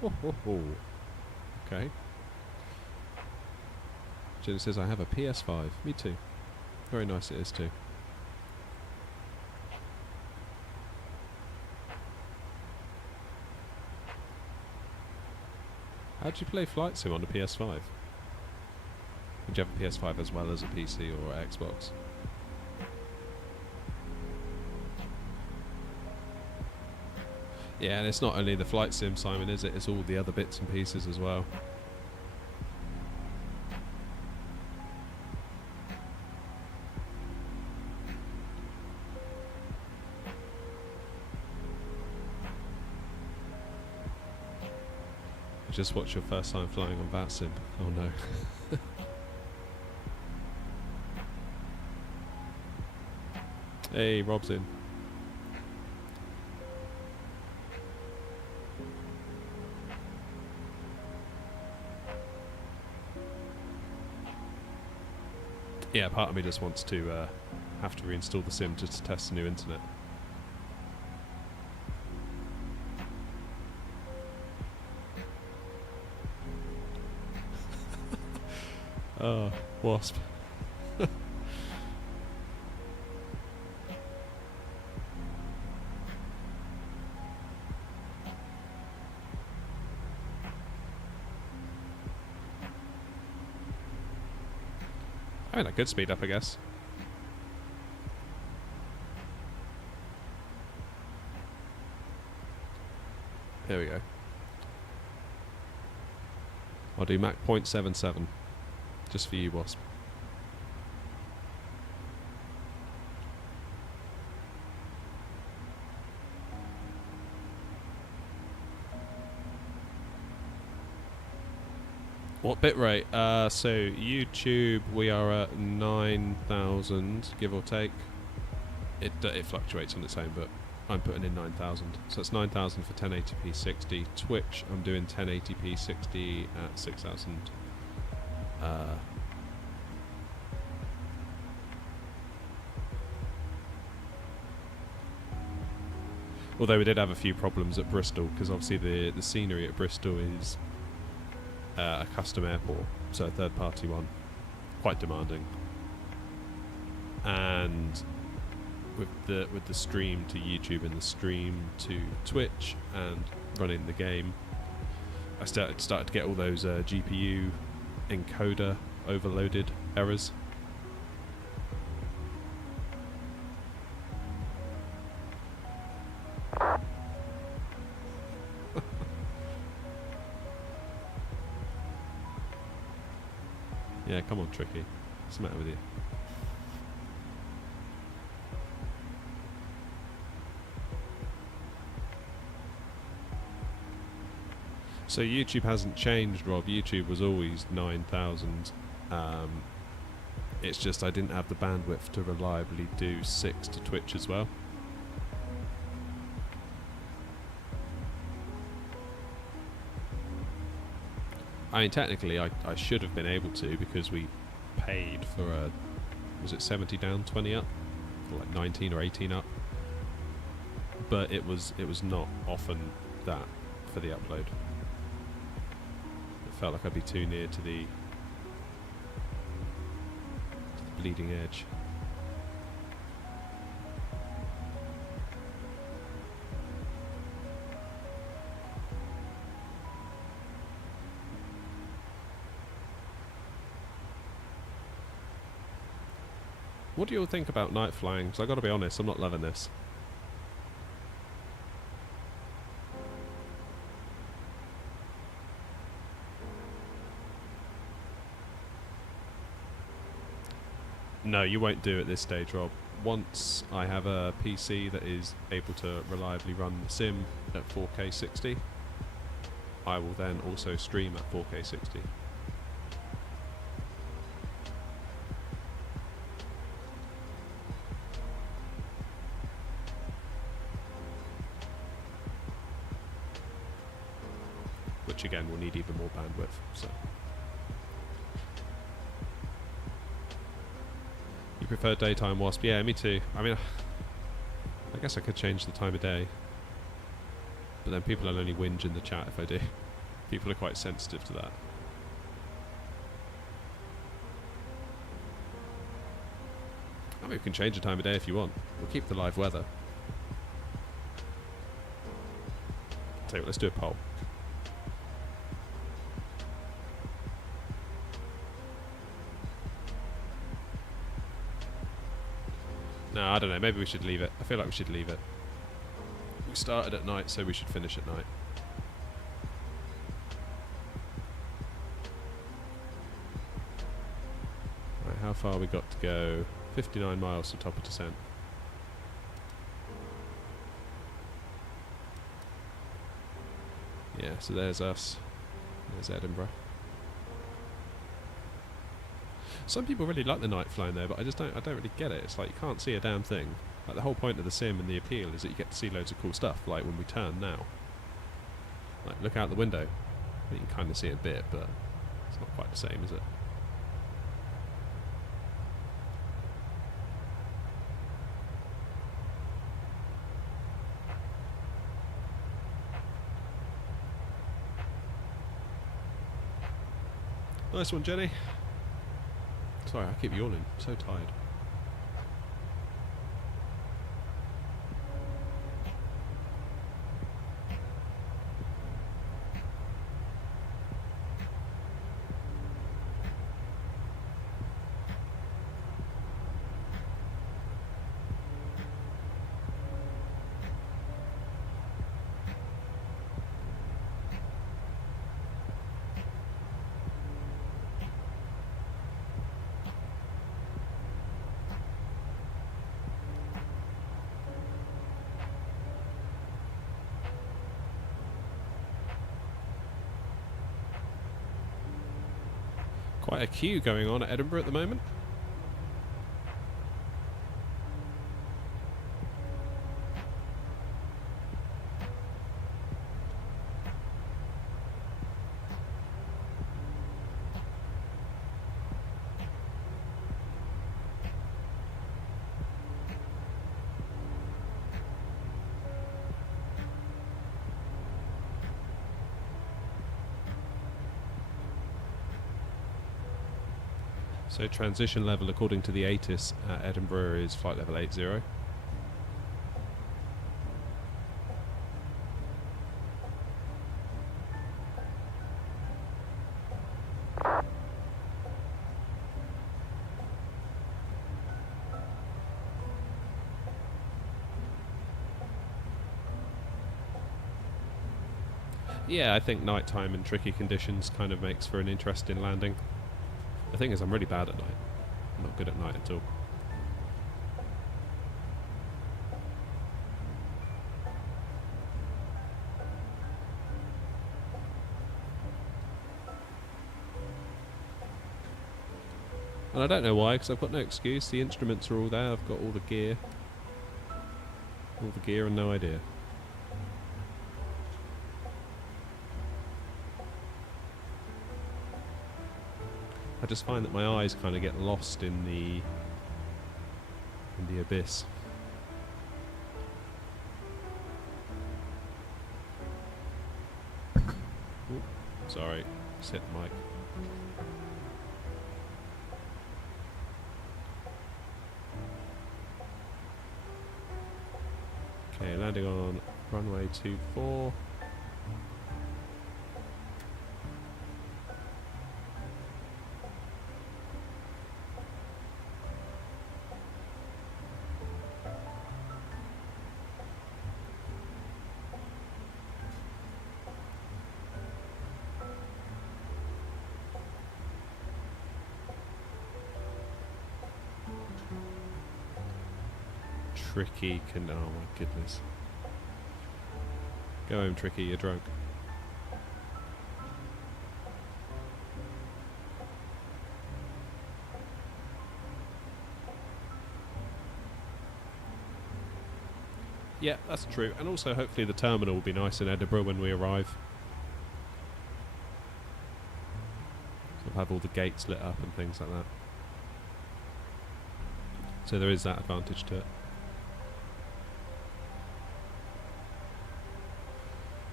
Ho, ho, ho. Okay. Jen says I have a PS5. Me too. Very nice it is too. How do you play Flight Sim on a PS5? Would you have a PS5 as well as a PC or Xbox? Yeah, and it's not only the Flight Sim, Simon, is it? It's all the other bits and pieces as well. Just watch your first time flying on VATSIM. Oh no. Hey, Rob's in. Yeah, part of me just wants to have to reinstall the sim just to test the new internet. Oh, wasp. I mean, I could speed up, I guess. There we go. I'll do Mach 0.77. Just for you, Wasp. What bitrate? So YouTube, we are at 9,000, give or take. It fluctuates on its own, but I'm putting in 9,000. So it's 9,000 for 1080p 60. Twitch, I'm doing 1080p 60 at 6,000. Although we did have a few problems at Bristol, because obviously the scenery at Bristol is a custom airport, so a third-party one, quite demanding. And with the stream to YouTube and the stream to Twitch and running the game, I started to get all those GPU encoder overloaded errors. Yeah, come on, Tricky. What's the matter with you? So YouTube hasn't changed, Rob. YouTube was always 9,000. It's just I didn't have the bandwidth to reliably do 6 to Twitch as well. I mean, technically, I should have been able to, because we paid for a, was it 70 down, 20 up, or like 19 or 18 up. But it was not often that for the upload. It felt like I'd be too near to the bleeding edge. What do you all think about night flying? Because I got to be honest, I'm not loving this. No, you won't do at this stage, Rob. Once I have a PC that is able to reliably run the sim at 4K 60, I will then also stream at 4K 60. Which again will need even more bandwidth, so. You prefer daytime wasp? Yeah, me too. I mean, I guess I could change the time of day. But then people will only whinge in the chat if I do. People are quite sensitive to that. I mean, we can change the time of day if you want. We'll keep the live weather. Tell you what, let's do a poll. No, I don't know. Maybe we should leave it. I feel like we should leave it. We started at night, so we should finish at night. Right, how far we got to go? 59 miles to top of descent. Yeah, so there's us. There's Edinburgh. Some people really like the night flying there, but I don't really get it. It's like you can't see a damn thing. Like the whole point of the sim and the appeal is that you get to see loads of cool stuff, like when we turn now. Like, look out the window. You can kind of see a bit, but it's not quite the same, is it? Nice one, Jenny. Sorry, I keep yawning. I'm so tired. Quite a queue going on at Edinburgh at the moment. So transition level according to the ATIS at Edinburgh is flight level 80. Yeah, I think nighttime and tricky conditions kind of makes for an interesting landing. The thing is, I'm really bad at night. I'm not good at night at all. And I don't know why, because I've got no excuse. The instruments are all there. I've got all the gear. All the gear and no idea. I just find that my eyes kind of get lost in the abyss. Ooh, sorry, just hit the mic. Okay, landing on runway 24. Tricky can... Oh my goodness. Go home, Tricky, you're drunk. Yeah, that's true. And also, hopefully the terminal will be nice in Edinburgh when we arrive. So we'll have all the gates lit up and things like that. So there is that advantage to it.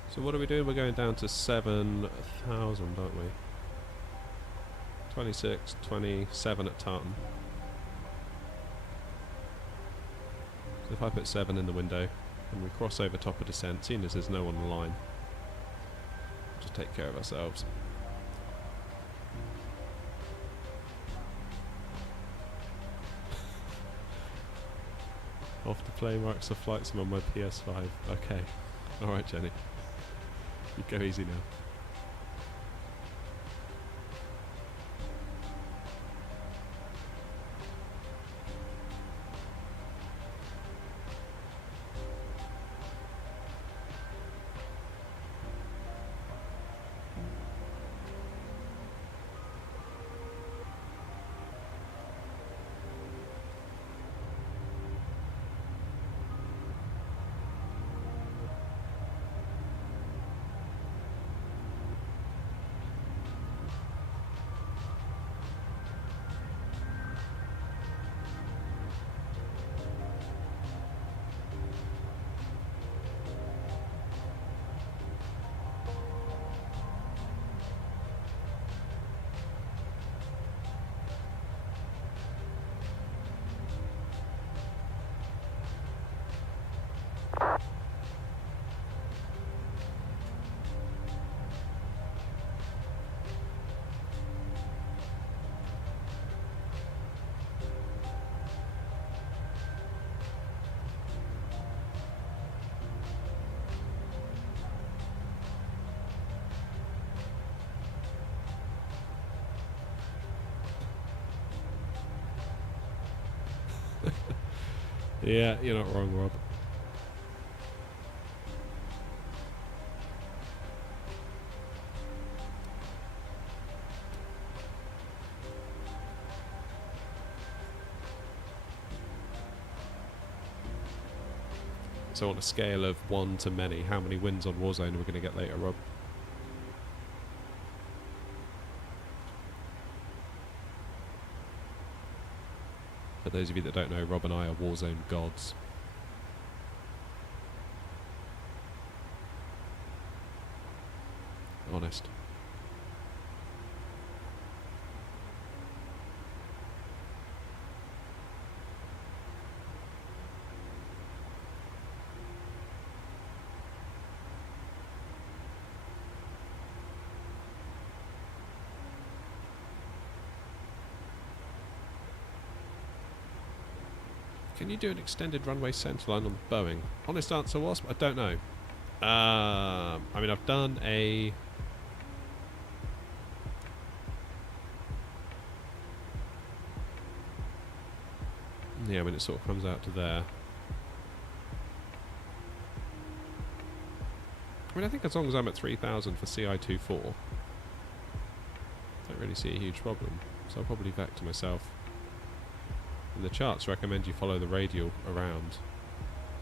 So what are we doing? We're going down to 7,000, aren't we? 26, 27 at Tartan. So if I put 7 in the window and we cross over top of descent, seeing as there's no one on the line, just take care of ourselves. Off to play Microsoft Flight Sim on my PS5. Okay. Alright, Jenny. You go easy now. Yeah, you're not wrong, Rob. So on a scale of 1 to many, how many wins on Warzone are we going to get later, Rob? For those of you that don't know, Rob and I are Warzone gods. Honest. Can you do an extended runway centerline on the Boeing? Honest answer, Wasp, I don't know. I mean, I've done a... Yeah, I mean, it sort of comes out to there. I mean, I think as long as I'm at 3,000 for CI24, don't really see a huge problem. So I'll probably vector myself. And the charts recommend you follow the radial around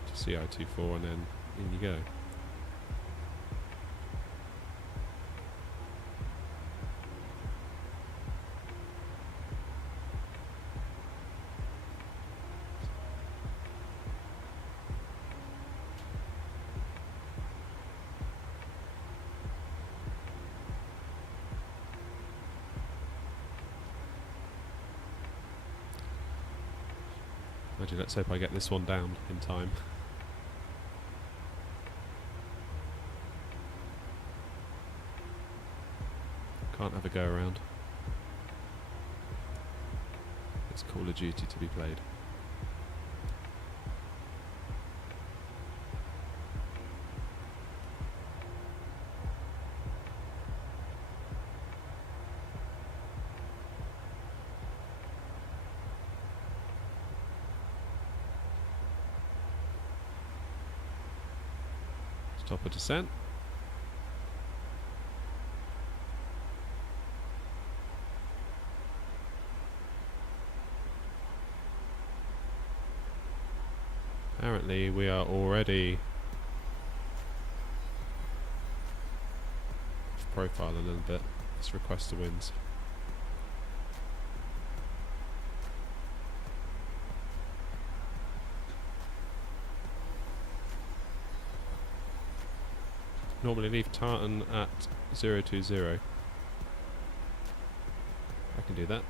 to CI24 and then in you go. Let's hope I get this one down in time. Can't have a go around. It's Call of Duty to be played. Top of descent. Apparently we are already off profile a little bit. Let's request the winds. Normally leave tartan at 020. I can do that.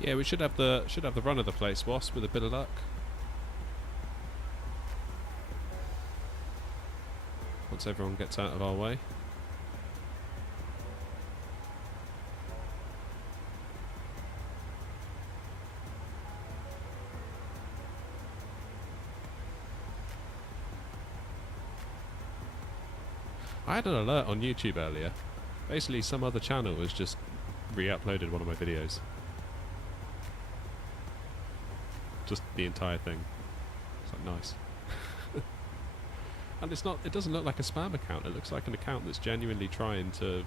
Yeah, we should have the run of the place, Wasp, with a bit of luck. Once everyone gets out of our way. I had an alert on YouTube earlier. Basically, some other channel has just re-uploaded one of my videos. Just the entire thing. It's like nice. And it's not. It doesn't look like a spam account. It looks like an account that's genuinely trying to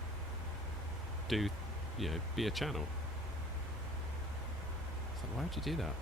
do, be a channel. It's like, why would you do that?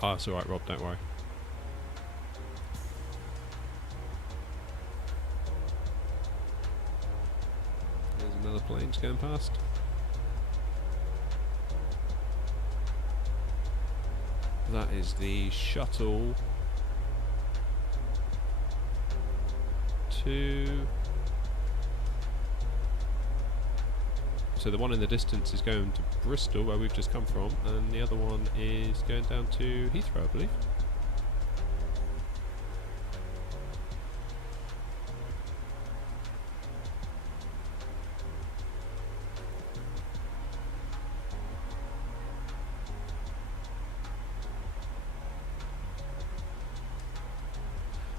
Ah, it's alright, Rob, don't worry. There's another plane just going past. That is the shuttle to... So the one in the distance is going to Bristol, where we've just come from, and the other one is going down to Heathrow, I believe.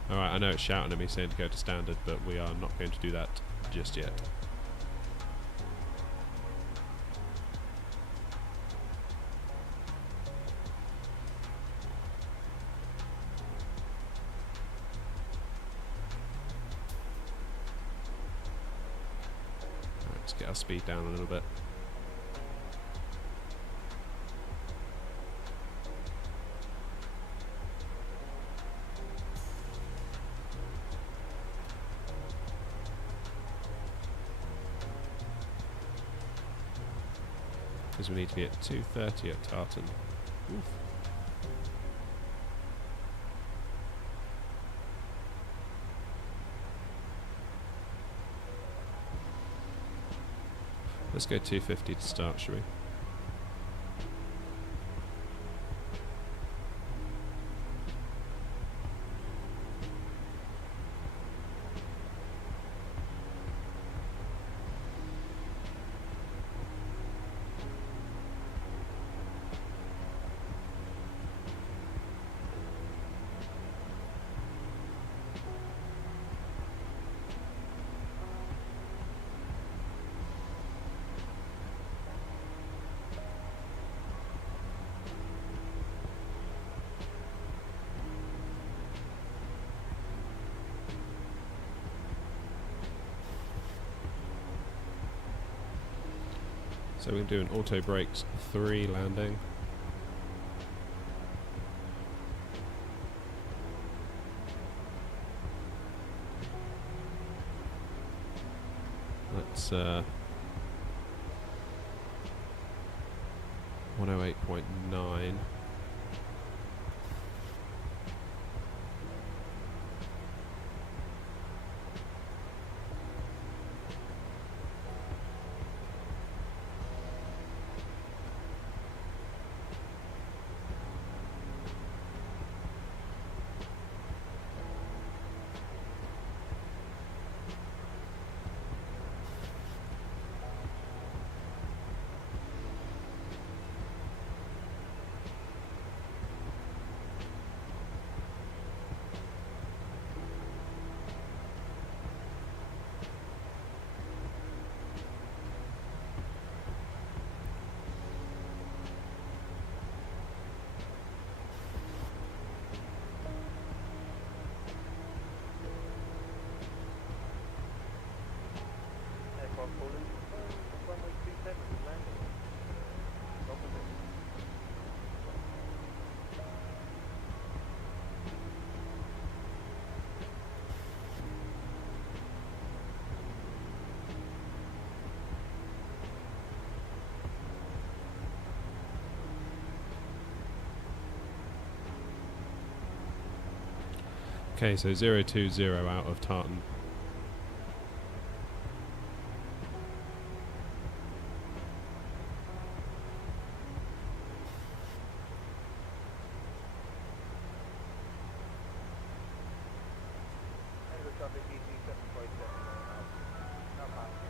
Alright, I know it's shouting at me saying to go to standard, but we are not going to do that just yet. Get our speed down a little bit. Because we need to be at 2:30 at Tartan. Oof. Let's go 250 to start, shall we? So we're doing auto brakes 3 landing. That's 108.9. Aircraft calling. Runway 27 landing. Opposite. Okay, so 020 out of Tartan. Edinburgh traffic EG757 now. Now passing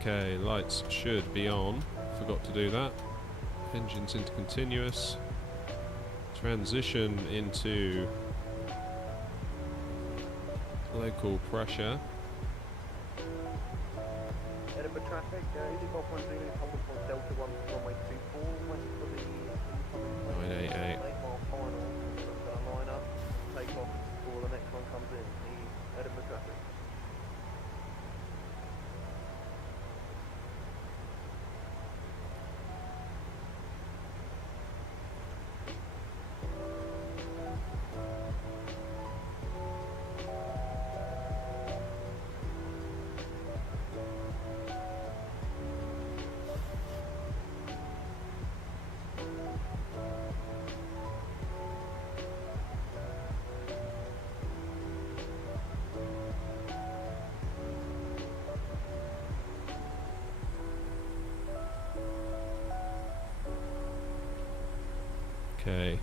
Okay, lights should be on. Forgot to do that. Engines into continuous. Transition into local pressure. Edinburgh traffic, EasyGolf 1 Zulu, hold for Delta 1 runway 24, waiting for the incoming 988. 8-mile final line up, take off before the next one comes in, the Edinburgh traffic. Okay.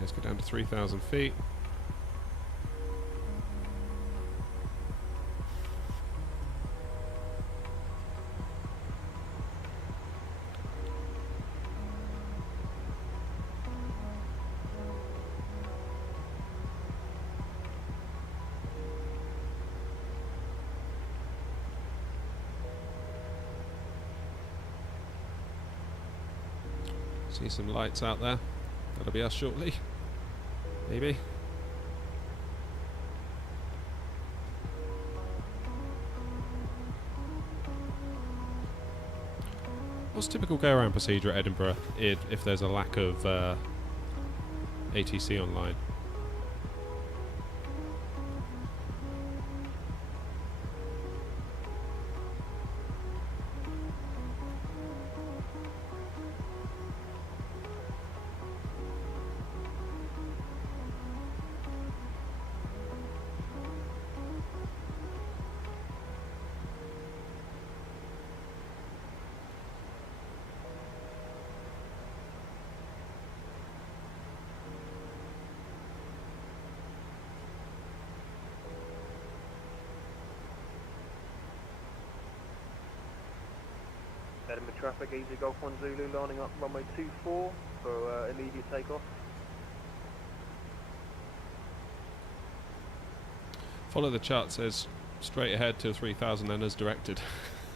Let's go down to 3,000 feet. See some lights out there. That'll be us shortly. Maybe. What's typical go-around procedure at Edinburgh if there's a lack of ATC online? Edinburgh traffic, easy Golf 1 Zulu, lining up runway 24 for immediate takeoff. Follow the chart, says straight ahead till 3000 then as directed.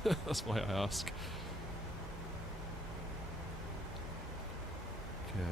That's why I ask. Okay.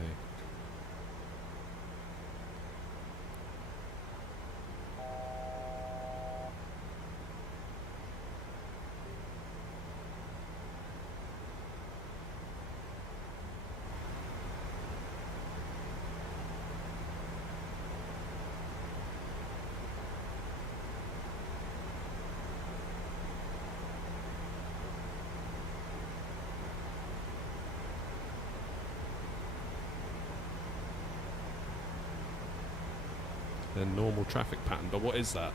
A normal traffic pattern, but what is that?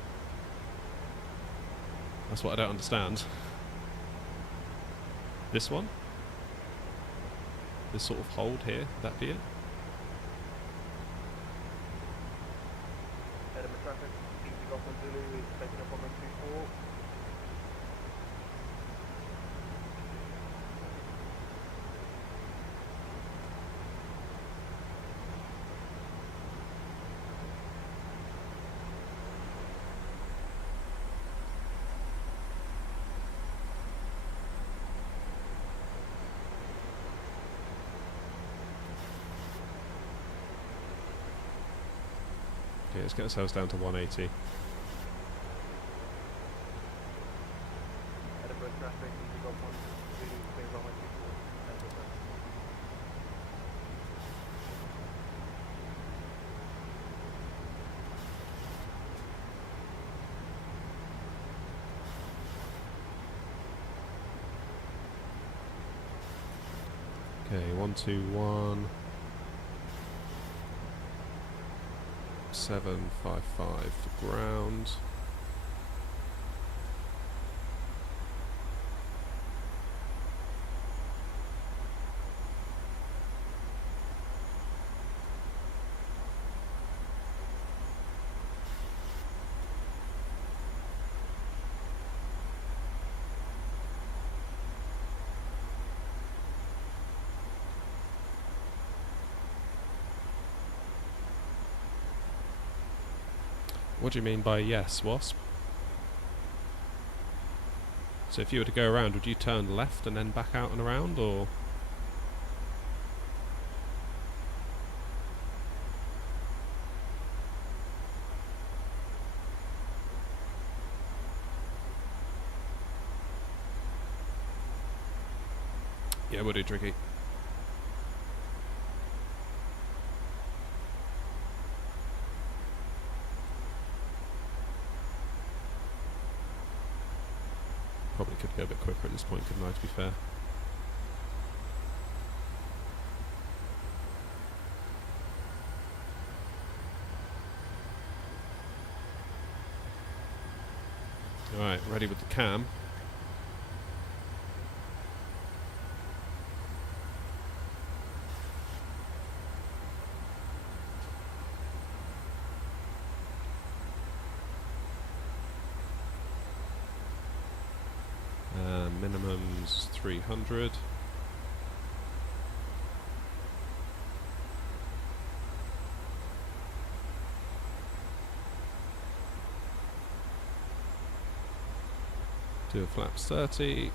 That's what I don't understand. This one? This sort of hold here, would that be it? Edinburgh traffic, easy Golf 1 Zulu is taking up runway 24. Okay, let's get ourselves down to 180. Edinburgh traffic, easy Golf 1 Zulu, clear runway 24. Okay, 121. 755 for ground. What do you mean by yes, Wasp? So if you were to go around, would you turn left and then back out and around, or? Yeah, we'll do tricky. Probably could go a bit quicker at this point, couldn't I, to be fair? Alright, ready with the cam. Minimum's 300. Do a flaps 30.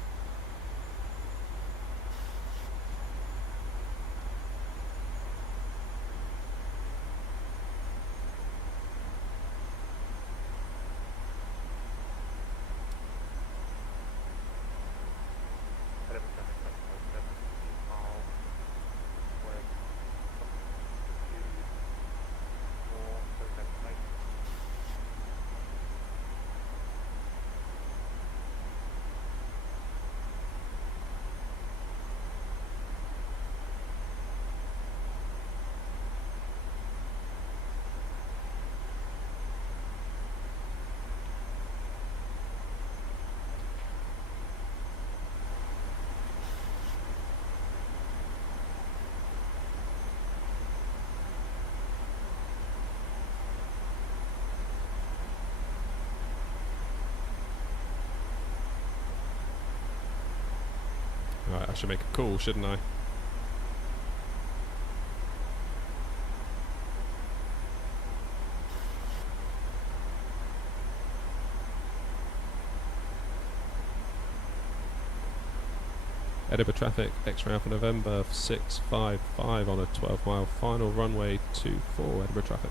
Right, I should make a call, shouldn't I? Edinburgh traffic, X-ray Alpha November 655 on a 12-mile final runway 24, Edinburgh traffic.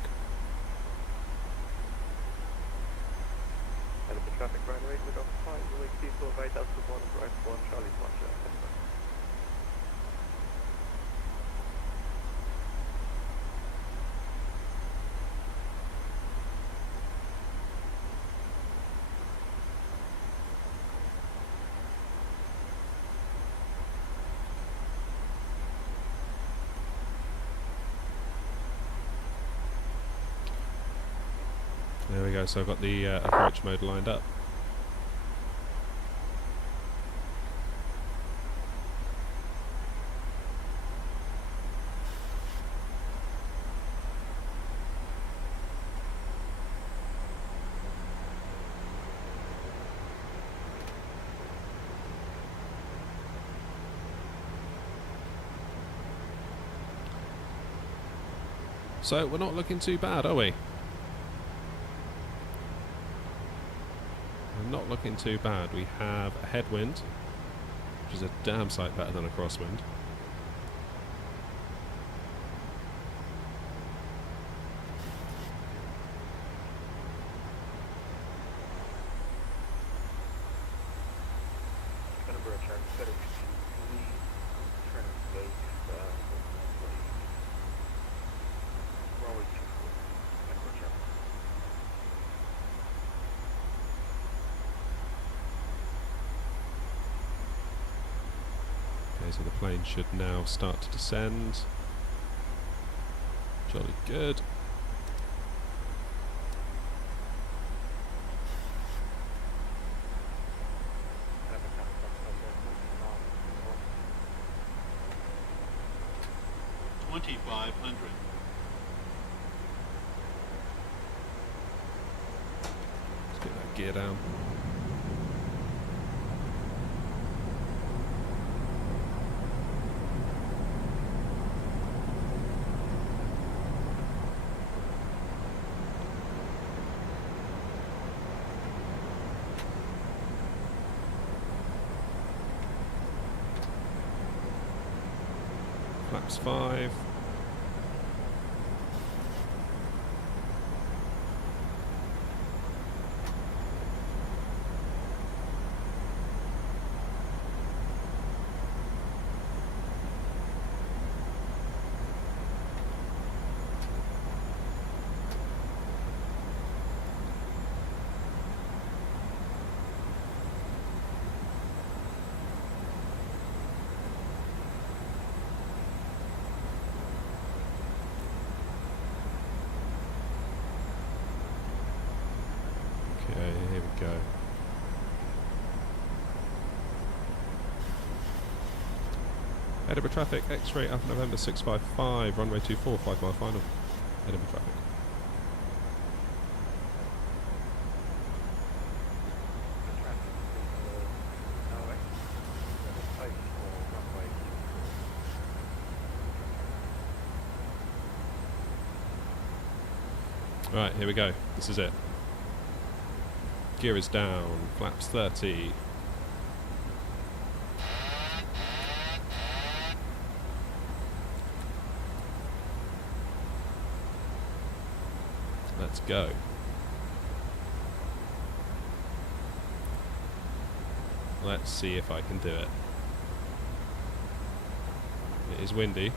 Edinburgh traffic runway with off 5, runway 24, by Delta 1, right 1, Charlie Foxtrot, Edinburgh. There we go, so I've got the approach mode lined up. So we're not looking too bad, are we? We're not looking too bad. We have a headwind, which is a damn sight better than a crosswind. Edinburgh traffic, better translate runway 24, Edinburgh traffic. Okay, so the plane should now start to descend. Jolly good. Edinburgh traffic, Edinburgh 2500. Let's get that gear down. Flaps 5. Okay, here we go. Edinburgh traffic, X-ray Alpha November 655, runway 24, 5-mile final. Edinburgh traffic. Right, here we go. This is it. Gear is down. Flaps 30. Let's go. Let's see if I can do it. It is windy.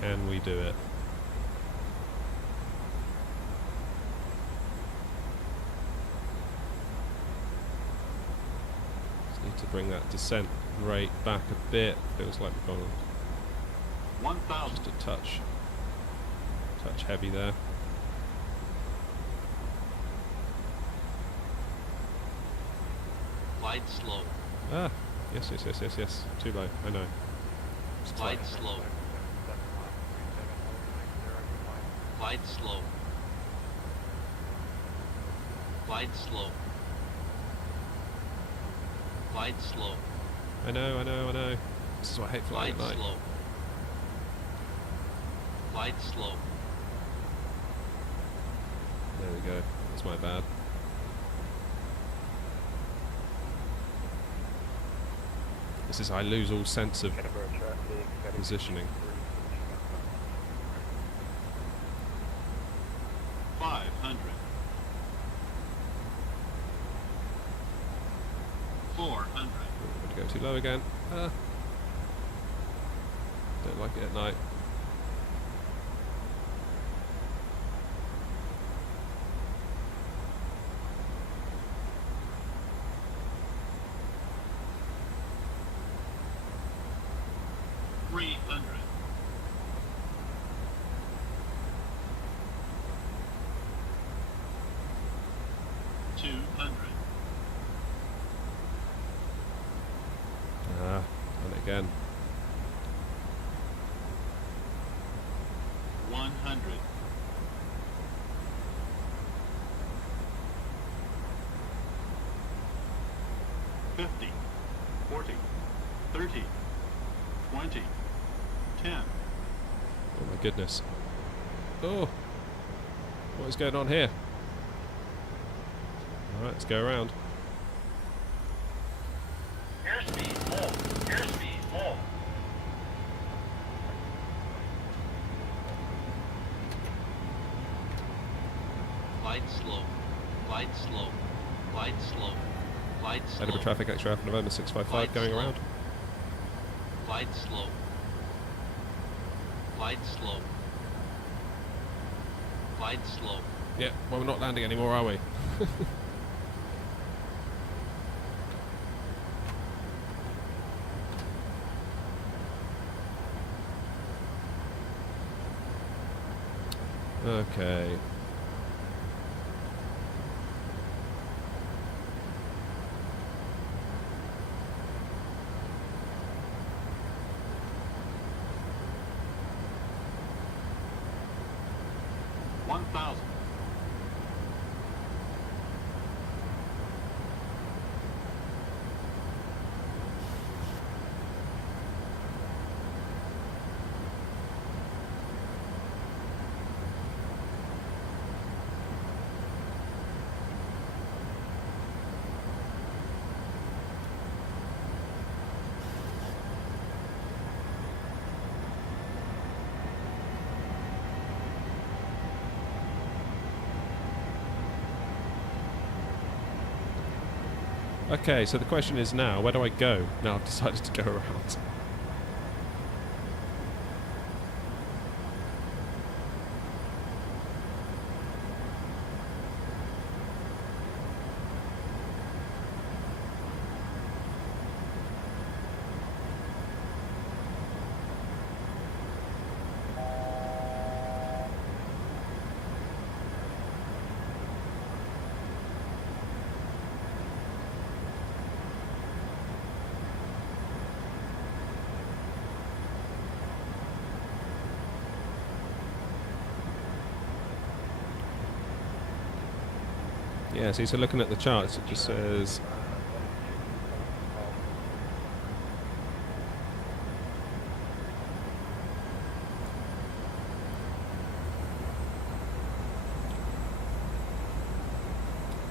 Can we do it? Just need to bring that descent rate back a bit. Feels like we've gone 1000. just a touch heavy there. Glide slow. Ah, Yes, yes, yes, yes, yes. Too low. I know. Glide slow. Glide slow. Glide slow. Glide slow. I know, I know, I know. This is why I hate flying Glide at night. slow. Glide slow. There we go. That's my bad. This is I lose all sense of Edinburgh traffic, positioning. 500. 400. I'm going to go too low again. Don't like it at night. And again. 100. 50. 40. 30. 20. 10. Oh my goodness. Oh! What is going on here? Alright, let's go around. Airspeed full. Airspeed full. Glide slow. Glide slow. Glide slow. Glide slow. Edinburgh traffic extra Alpha November 655 Glide going slow. around. Glide slow. Glide slow. Glide slow. Yeah, well we're not landing anymore, are we? Okay. Okay, so the question is now, where do I go? Now I've decided to go around. Yeah, see, so looking at the charts, it just says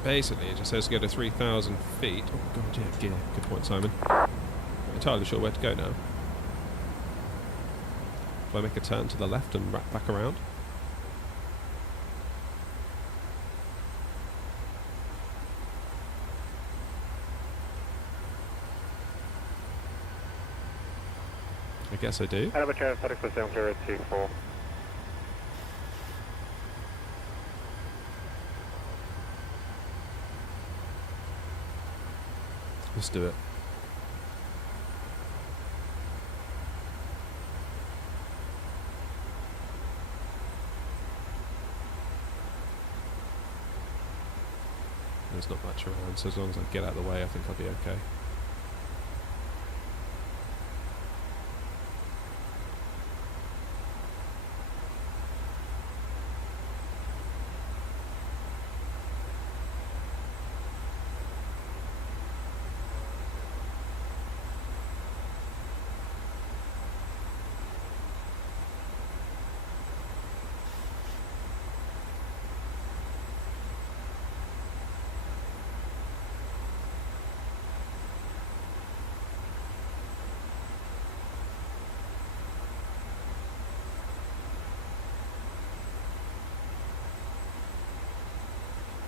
basically it just says go to 3,000 feet. Oh god, yeah, gear. Good point, Simon. Not entirely sure where to go now. Do I make a turn to the left and wrap back around? I guess I do. Edinburgh traffic for 7024. Let's do it. There's not much around, so as long as I get out of the way, I think I'll be okay.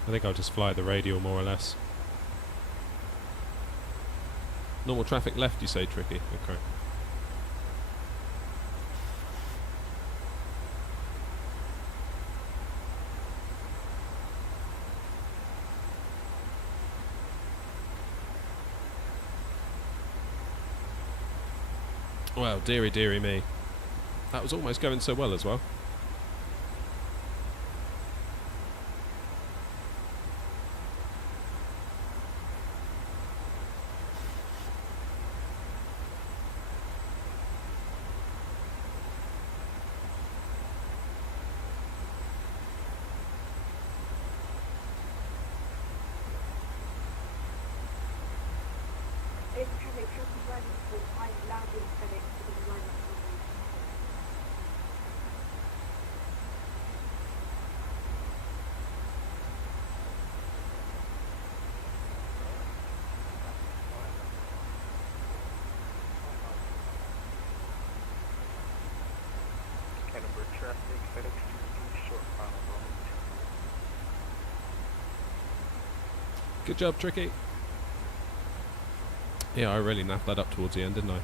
I think I'll just fly the radial more or less. Normal traffic left, you say, Tricky? Okay. Well, dearie, dearie me. That was almost going so well as well. Edinburgh traffic, FedEx 2 short final right. Good job, Tricky. Yeah, I really napped that up towards the end, didn't I?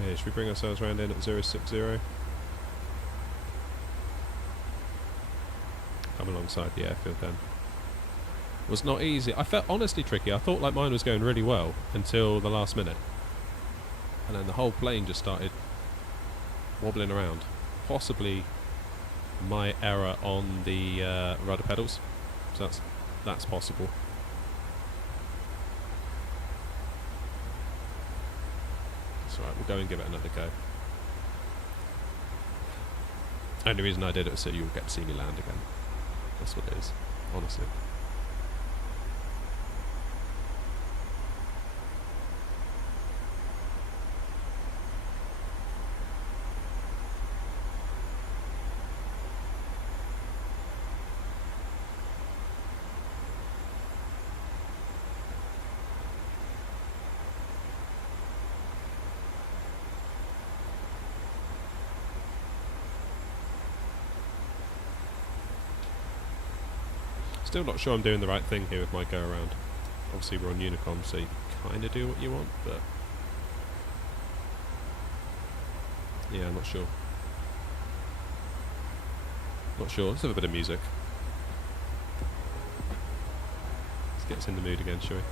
Okay, should we bring ourselves round in at 060? Come alongside the airfield then. It was not easy. I felt honestly tricky. I thought like mine was going really well until the last minute. And then the whole plane just started wobbling around. Possibly my error on the rudder pedals. So that's possible. Alright, we'll go and give it another go. Only reason I did it was so you would get to see me land again. That's what it is, honestly. Still not sure I'm doing the right thing here with my go around. Obviously we're on Unicom, so you kind of do what you want, but yeah, I'm not sure. Not sure. Let's have a bit of music. Let's get us in the mood again, shall we?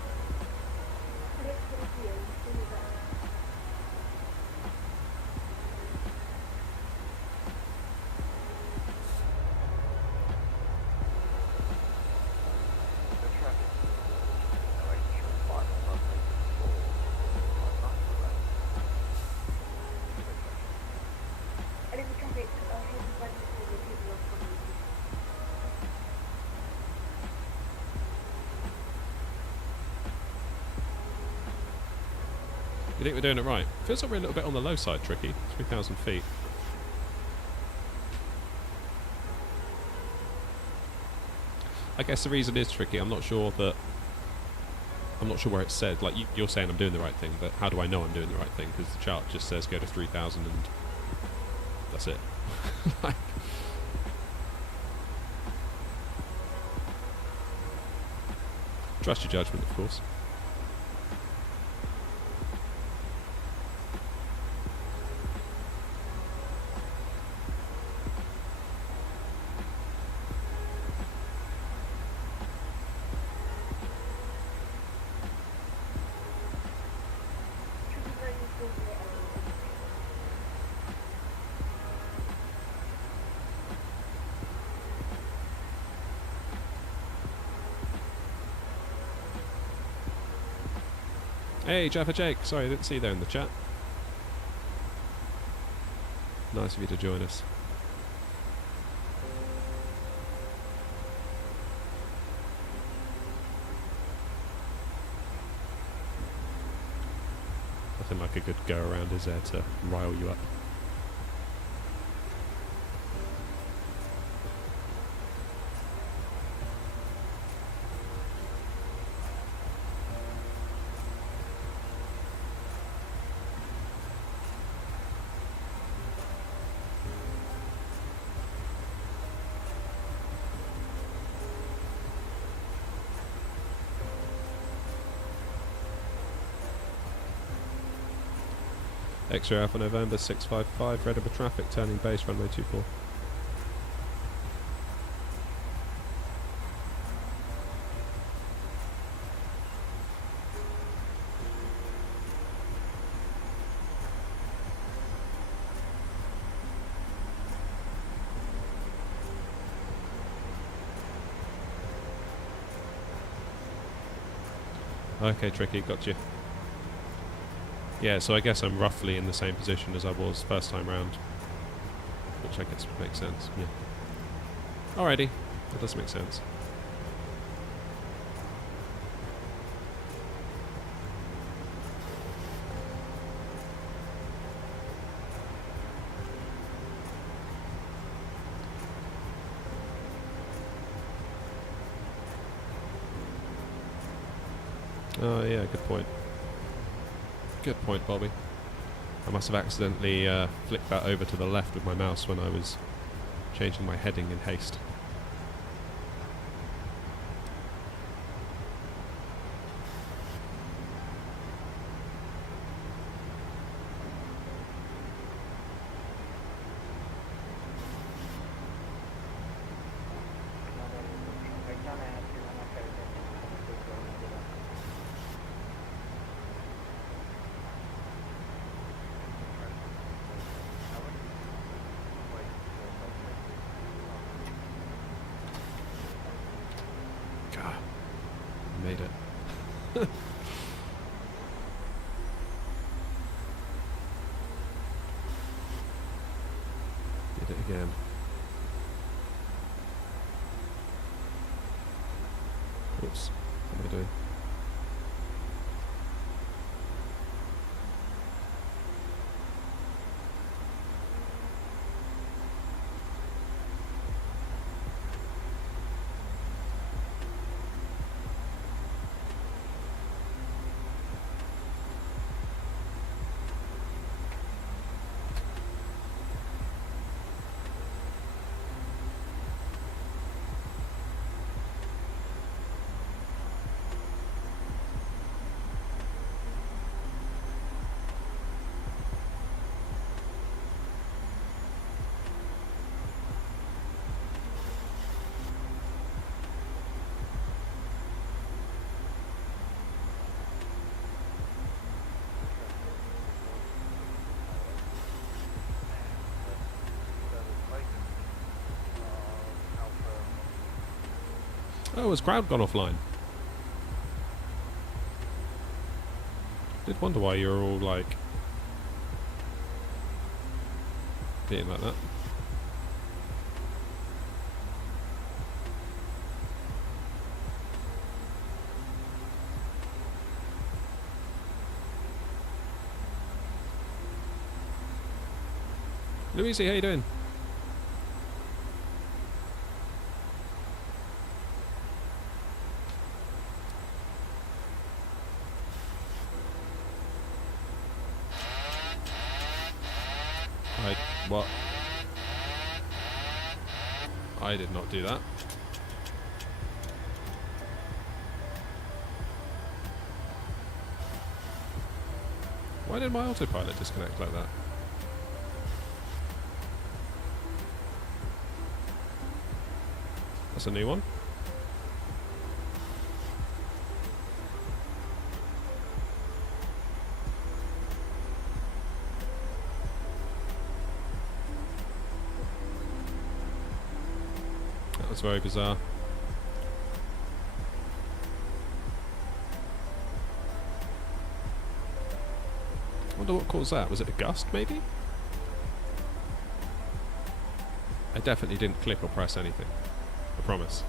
You think we're doing it right? Feels like we're a little bit on the low side, Tricky. 3,000 feet. I guess the reason is Tricky. I'm not sure where it said. Like you're saying, I'm doing the right thing, but how do I know I'm doing the right thing? Because the chart just says go to 3,000 and that's it. Like, trust your judgment, of course. Hey, Jaffa Jake. Sorry, I didn't see you there in the chat. Nice of you to join us. Nothing like a good go around, is there, to rile you up? X-ray Alpha November 655, Edinburgh traffic, turning base, runway 24. Okay, Tricky, got you. Yeah, so I guess I'm roughly in the same position as I was first time round, which I guess makes sense, yeah. Alrighty, that does make sense. Oh yeah, good point. Good point, Bobby. I must have accidentally flicked that over to the left with my mouse when I was changing my heading in haste. Made it. Did it again. Oops. What am I doing? Oh, has crowd gone offline? Did wonder why you were all like being like that. Louise, how you doing? What? I did not do that. Why did my autopilot disconnect like that? That's a new one. That's very bizarre. I wonder what caused that. Was it a gust, maybe? I definitely didn't click or press anything. I promise.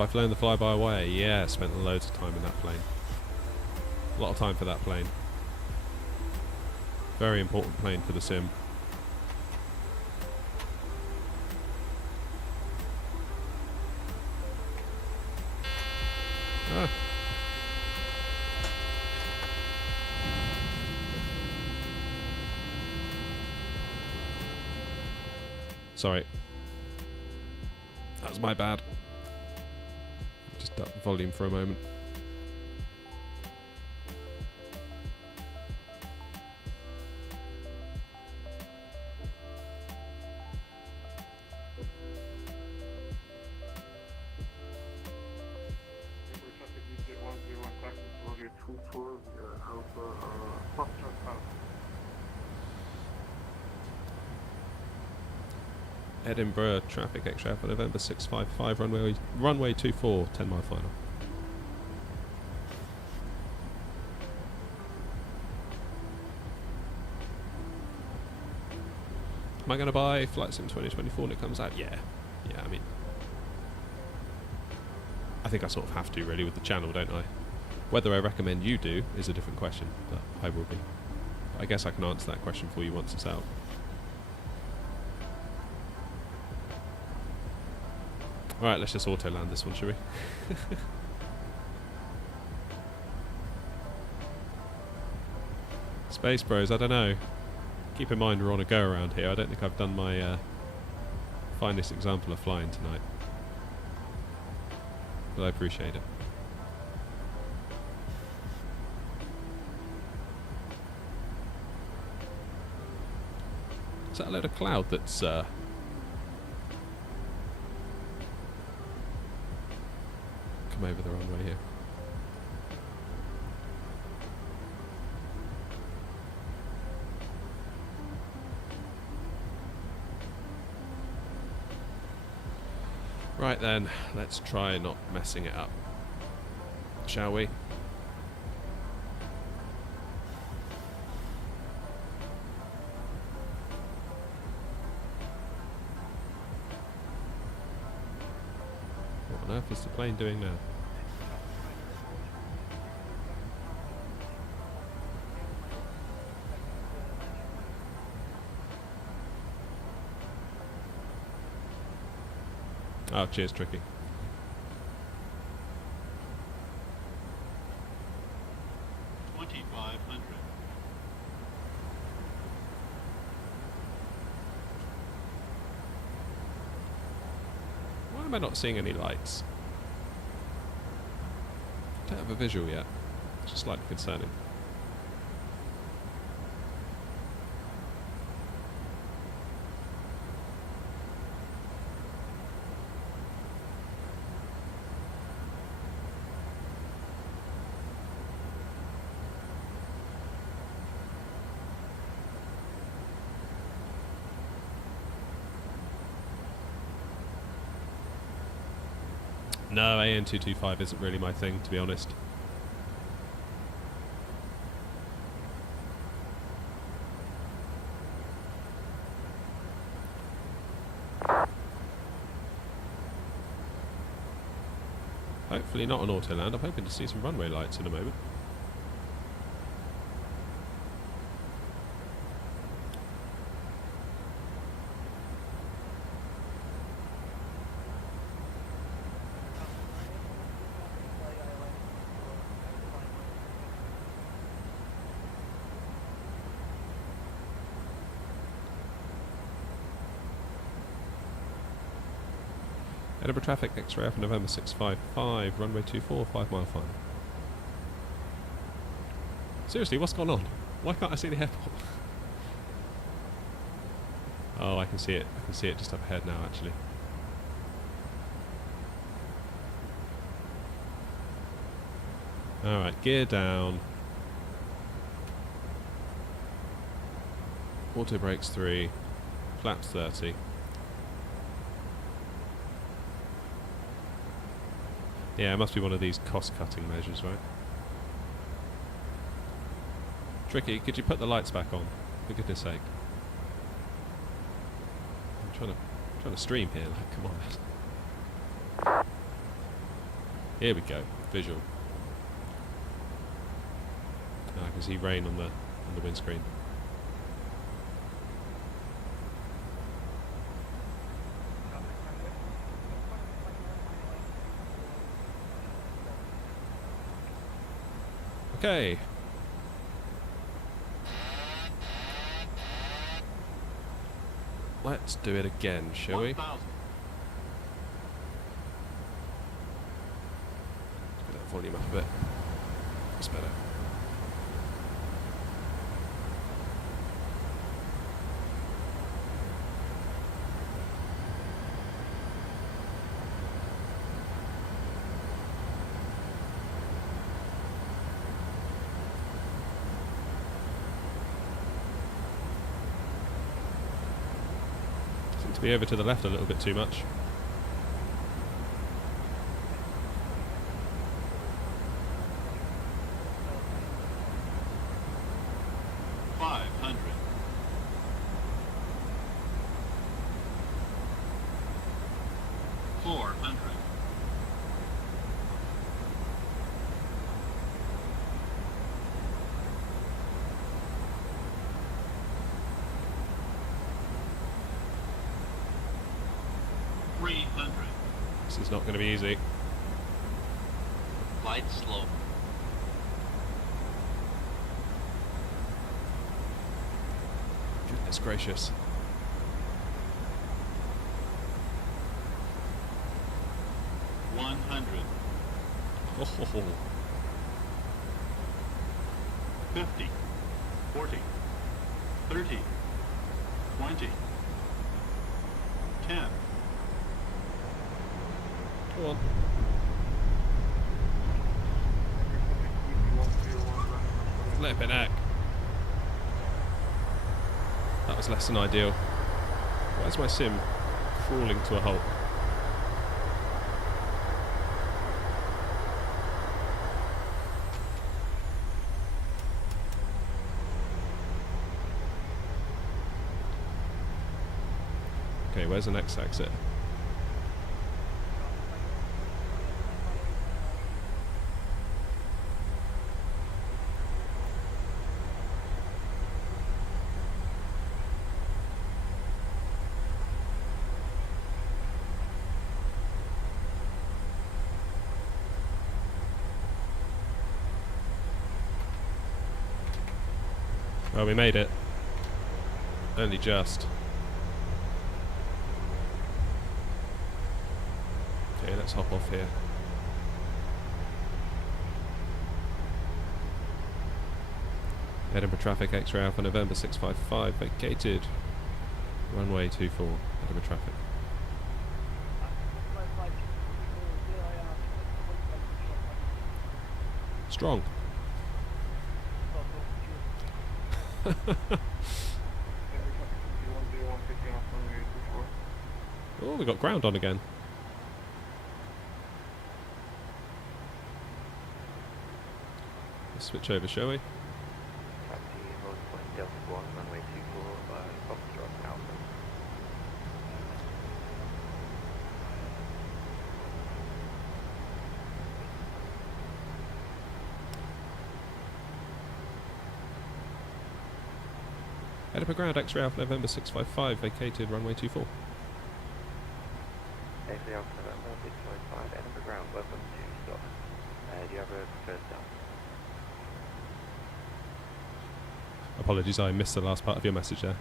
Have I flown the fly-by-wire? Yeah, spent loads of time in that plane. A lot of time for that plane. Very important plane for the sim. Ah. Sorry. That was my bad. Just up the volume for a moment. Edinburgh traffic extra for November 655 runway 24 10 mile final. Am I going to buy Flight Sim 2024 when it comes out? Yeah, I mean, I think I sort of have to really with the channel, don't I? Whether I recommend you do is a different question, but I will be. But I guess I can answer that question for you once it's out. Alright, let's just auto land this one, shall we? Space Bros, I don't know. Keep in mind we're on a go around here. I don't think I've done my finest example of flying tonight. But I appreciate it. Is that a load of cloud that's over the runway here? Right then, let's try not messing it up, shall we? What on earth is the plane doing now? Oh, cheers, Tricky. Why am I not seeing any lights? I don't have a visual yet. It's just slightly concerning. No, AN225 isn't really my thing, to be honest. Hopefully not an auto land. I'm hoping to see some runway lights in a moment. Edinburgh traffic, X-ray for November 655, runway 24, 5 mile final. Seriously, what's gone on? Why can't I see the airport? Oh, I can see it. I can see it just up ahead now, actually. Alright, gear down. Auto brakes 3, flaps 30. Yeah, it must be one of these cost-cutting measures, right? Tricky, could you put the lights back on? For goodness sake. I'm trying to stream here, like, come on. Here we go. Visual. I can see rain on the windscreen. Okay. Let's do it again, shall we? 1,000. Get that volume up a bit. That's better. Seems to be over to the left a little bit too much. This is not going to be easy. Glide slow. Goodness gracious. Oh, 50, 40, 30, 20, 10. Come on. Flippin' heck. That was less than ideal. Why is my sim crawling to a halt? Okay, where's the next exit? Well, we made it. Only just. Okay, let's hop off here. Edinburgh traffic, X-ray Alpha November 655 vacated. Runway 24, Edinburgh traffic. Strong. Oh, we got ground on again. Let's switch over, shall we? Taxi, Road Point Delta 1, runway 24 by Foxtrot Alpha. Edinburgh ground, X-ray Alpha November 655 vacated, runway 24. X-ray Alpha November 655, Edinburgh ground, welcome to stop. Do you have a preferred stop? Apologies, I missed the last part of your message there.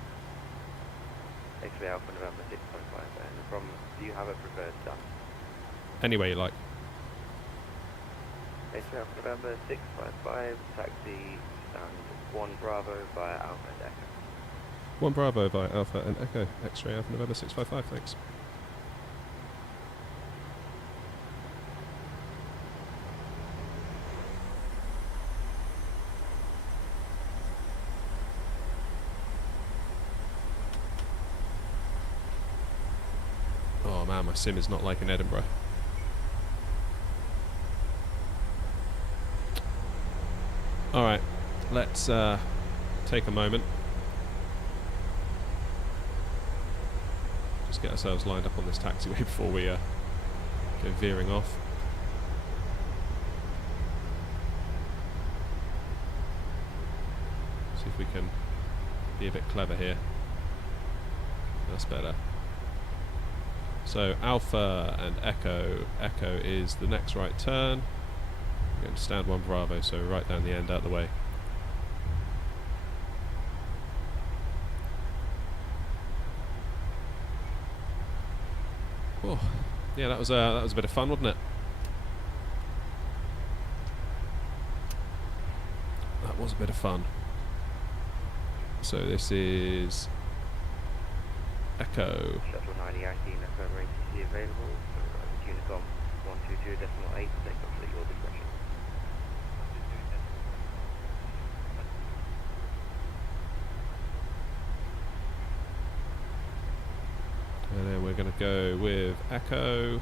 X-ray Alpha November 655, no problem. Do you have a preferred stop? Any way you like. X-ray Alpha November 655, taxi stand 1 Bravo via Alpha and Echo. 1 Bravo by Alpha and Echo, X-ray Alpha November 655, thanks. Oh man, my sim is not like in Edinburgh. Alright, let's take a moment. Just get ourselves lined up on this taxiway before we go veering off. See if we can be a bit clever here. That's better. So Alpha and Echo. Echo is the next right turn. We're going to stand 1 Bravo, so right down the end, out the way. Oh, yeah, that was a bit of fun, wasn't it? That was a bit of fun. So this is Echo. Shuttle 90 Yankee, network ATC available. So, Unicom 122.8, take off at your discretion. And then we're going to go with Echo.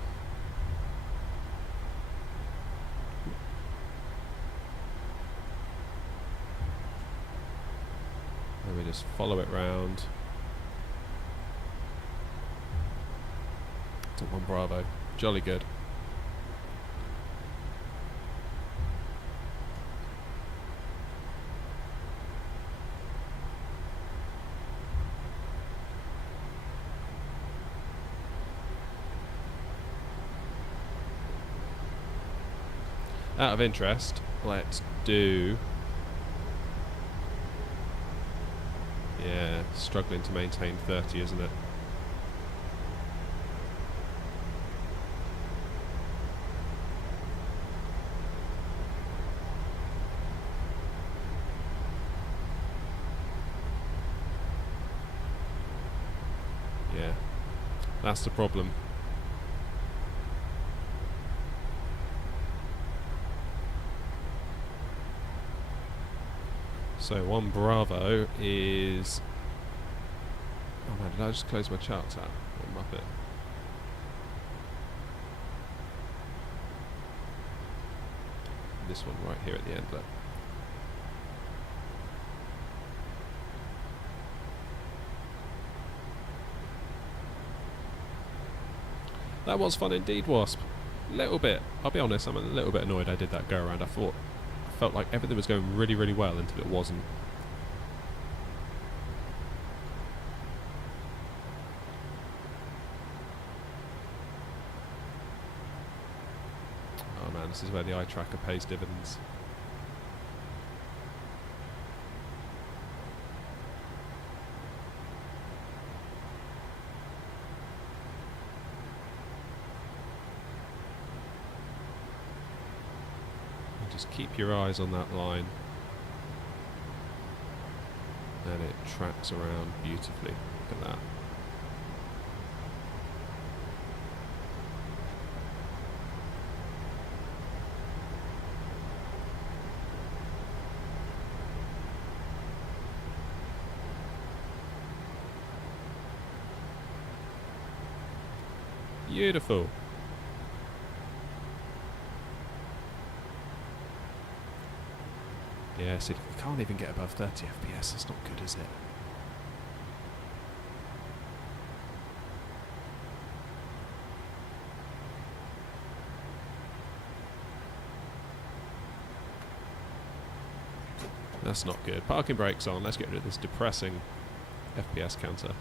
And we just follow it round to 1 Bravo. Jolly good. Out of interest, let's do... Yeah, struggling to maintain 30, isn't it? Yeah, that's the problem. So 1 Bravo is... Oh man, did I just close my charts out? What muppet. This one right here at the end, look. That was fun indeed, Wasp. Little bit. I'll be honest, I'm a little bit annoyed I did that go around. I felt like everything was going really, really well until it wasn't. Oh man, this is where the eye tracker pays dividends. Just keep your eyes on that line, and it tracks around beautifully. Look at that. Beautiful. Yeah, see, we can't even get above 30 FPS. That's not good, is it? That's not good. Parking brakes on. Let's get rid of this depressing FPS counter.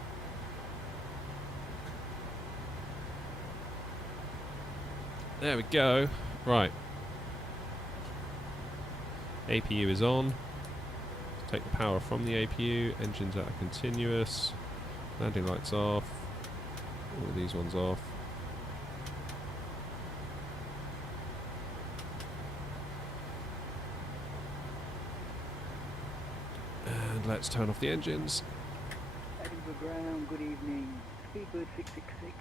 There we go. Right. APU is on. Take the power from the APU. Engines out of continuous. Landing lights off. All these ones off. And let's turn off the engines. Edinburgh ground, good evening. Speedbird 666.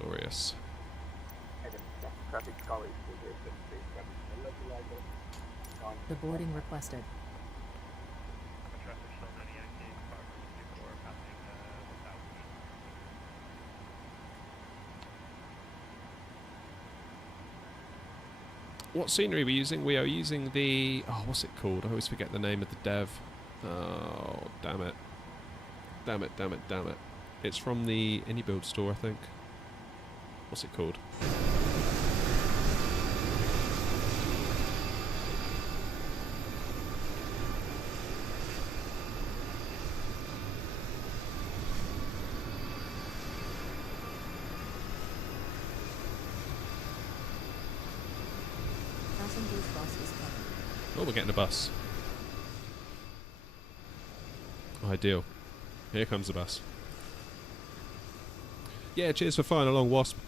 Glorious. Traffic colleagues The boarding requested. What scenery are we using? We are using the... Oh, what's it called? I always forget the name of the dev. Oh, damn it. Damn it, damn it, damn it. It's from the Indie Build store, I think. What's it called? we're getting a bus. Ideal. Here comes the bus. Yeah, cheers for flying along, Wasp.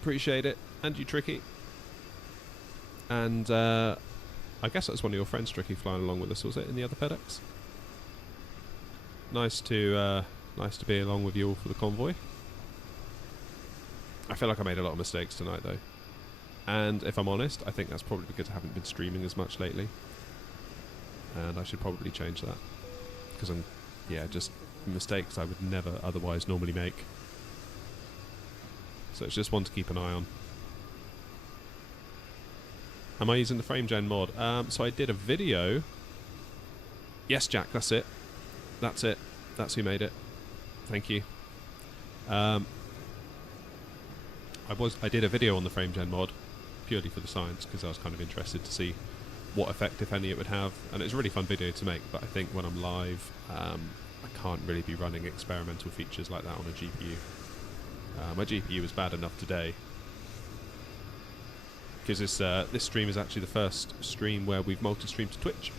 Appreciate it. And you, Tricky. And I guess that's one of your friends, Tricky, flying along with us, was it, in the other FedEx? Nice to be along with you all for the convoy. I feel like I made a lot of mistakes tonight, though. And if I'm honest, I think that's probably because I haven't been streaming as much lately. And I should probably change that. Because I'm, yeah, just mistakes I would never otherwise normally make. So it's just one to keep an eye on. Am I using the frame gen mod? So I did a video. Yes, Jack, that's it. That's it. That's who made it. Thank you. I did a video on the frame gen mod purely for the science because I was kind of interested to see what effect, if any, it would have. And it's a really fun video to make, but I think when I'm live, I can't really be running experimental features like that on a GPU. My GPU was bad enough today because this stream is actually the first stream where we've multi-streamed to Twitch,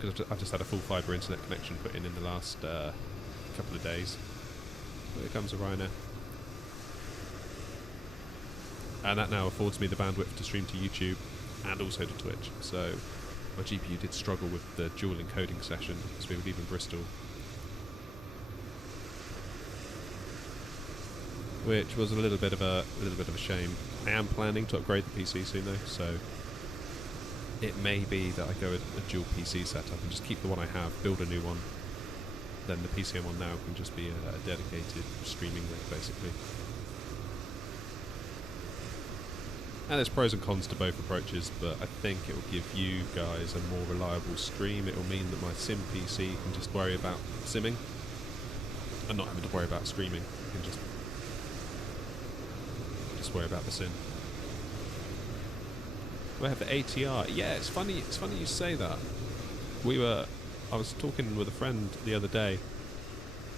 because I've just had a full fibre internet connection put in the last couple of days. But here comes a Ryanair. And that now affords me the bandwidth to stream to YouTube and also to Twitch. So my GPU did struggle with the dual encoding session as we were leaving Bristol, which was a little bit of a shame. I am planning to upgrade the PC soon though, so it may be that I go with a dual PC setup and just keep the one I have, build a new one. Then the PC I'm on now can just be a dedicated streaming rig, basically. And there's pros and cons to both approaches, but I think it will give you guys a more reliable stream. It will mean that my sim PC can just worry about simming and not having to worry about streaming. You can just worry about the sim. We have the ATR. Yeah, it's funny you say that. I was talking with a friend the other day,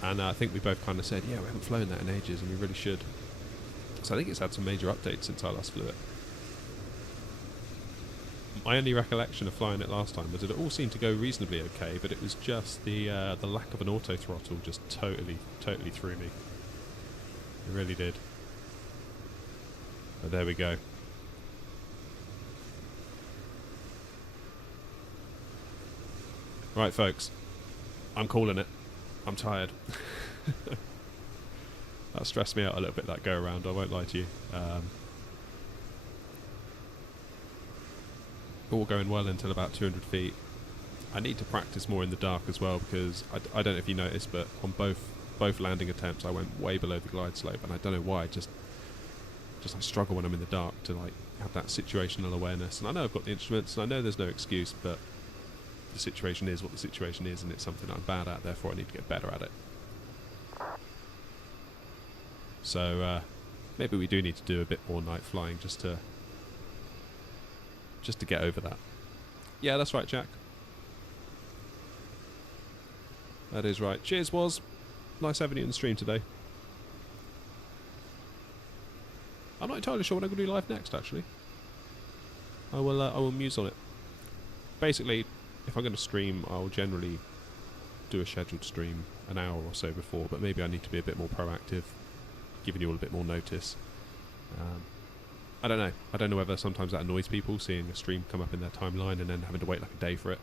and I think we both kind of said, yeah, we haven't flown that in ages and we really should. So I think it's had some major updates since I last flew it. My only recollection of flying it last time was that it all seemed to go reasonably okay, but it was just the lack of an auto throttle just totally threw me. It really did. But there we go. Right, folks. I'm calling it. I'm tired. That stressed me out a little bit, that go around, I won't lie to you. All going well until about 200 feet. I need to practice more in the dark as well, because I don't know if you noticed, but on both landing attempts I went way below the glide slope, and I don't know why. Just I struggle when I'm in the dark to like have that situational awareness. And I know I've got the instruments, and I know there's no excuse, but the situation is what the situation is, and it's something I'm bad at, therefore I need to get better at it. So maybe we do need to do a bit more night flying just to get over that. Yeah, that's right, Jack. That is right. Cheers, Woz. Nice having you in the stream today. I'm not entirely sure what I'm going to do live next, actually. I will muse on it. Basically, if I'm going to stream, I'll generally do a scheduled stream an hour or so before, but maybe I need to be a bit more proactive, giving you all a bit more notice. I don't know. I don't know whether sometimes that annoys people, seeing a stream come up in their timeline and then having to wait like a day for it.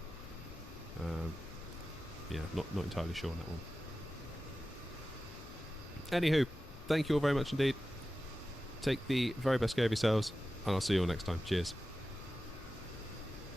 Yeah, not entirely sure on that one. Anywho, thank you all very much indeed. Take the very best care of yourselves, and I'll see you all next time. Cheers.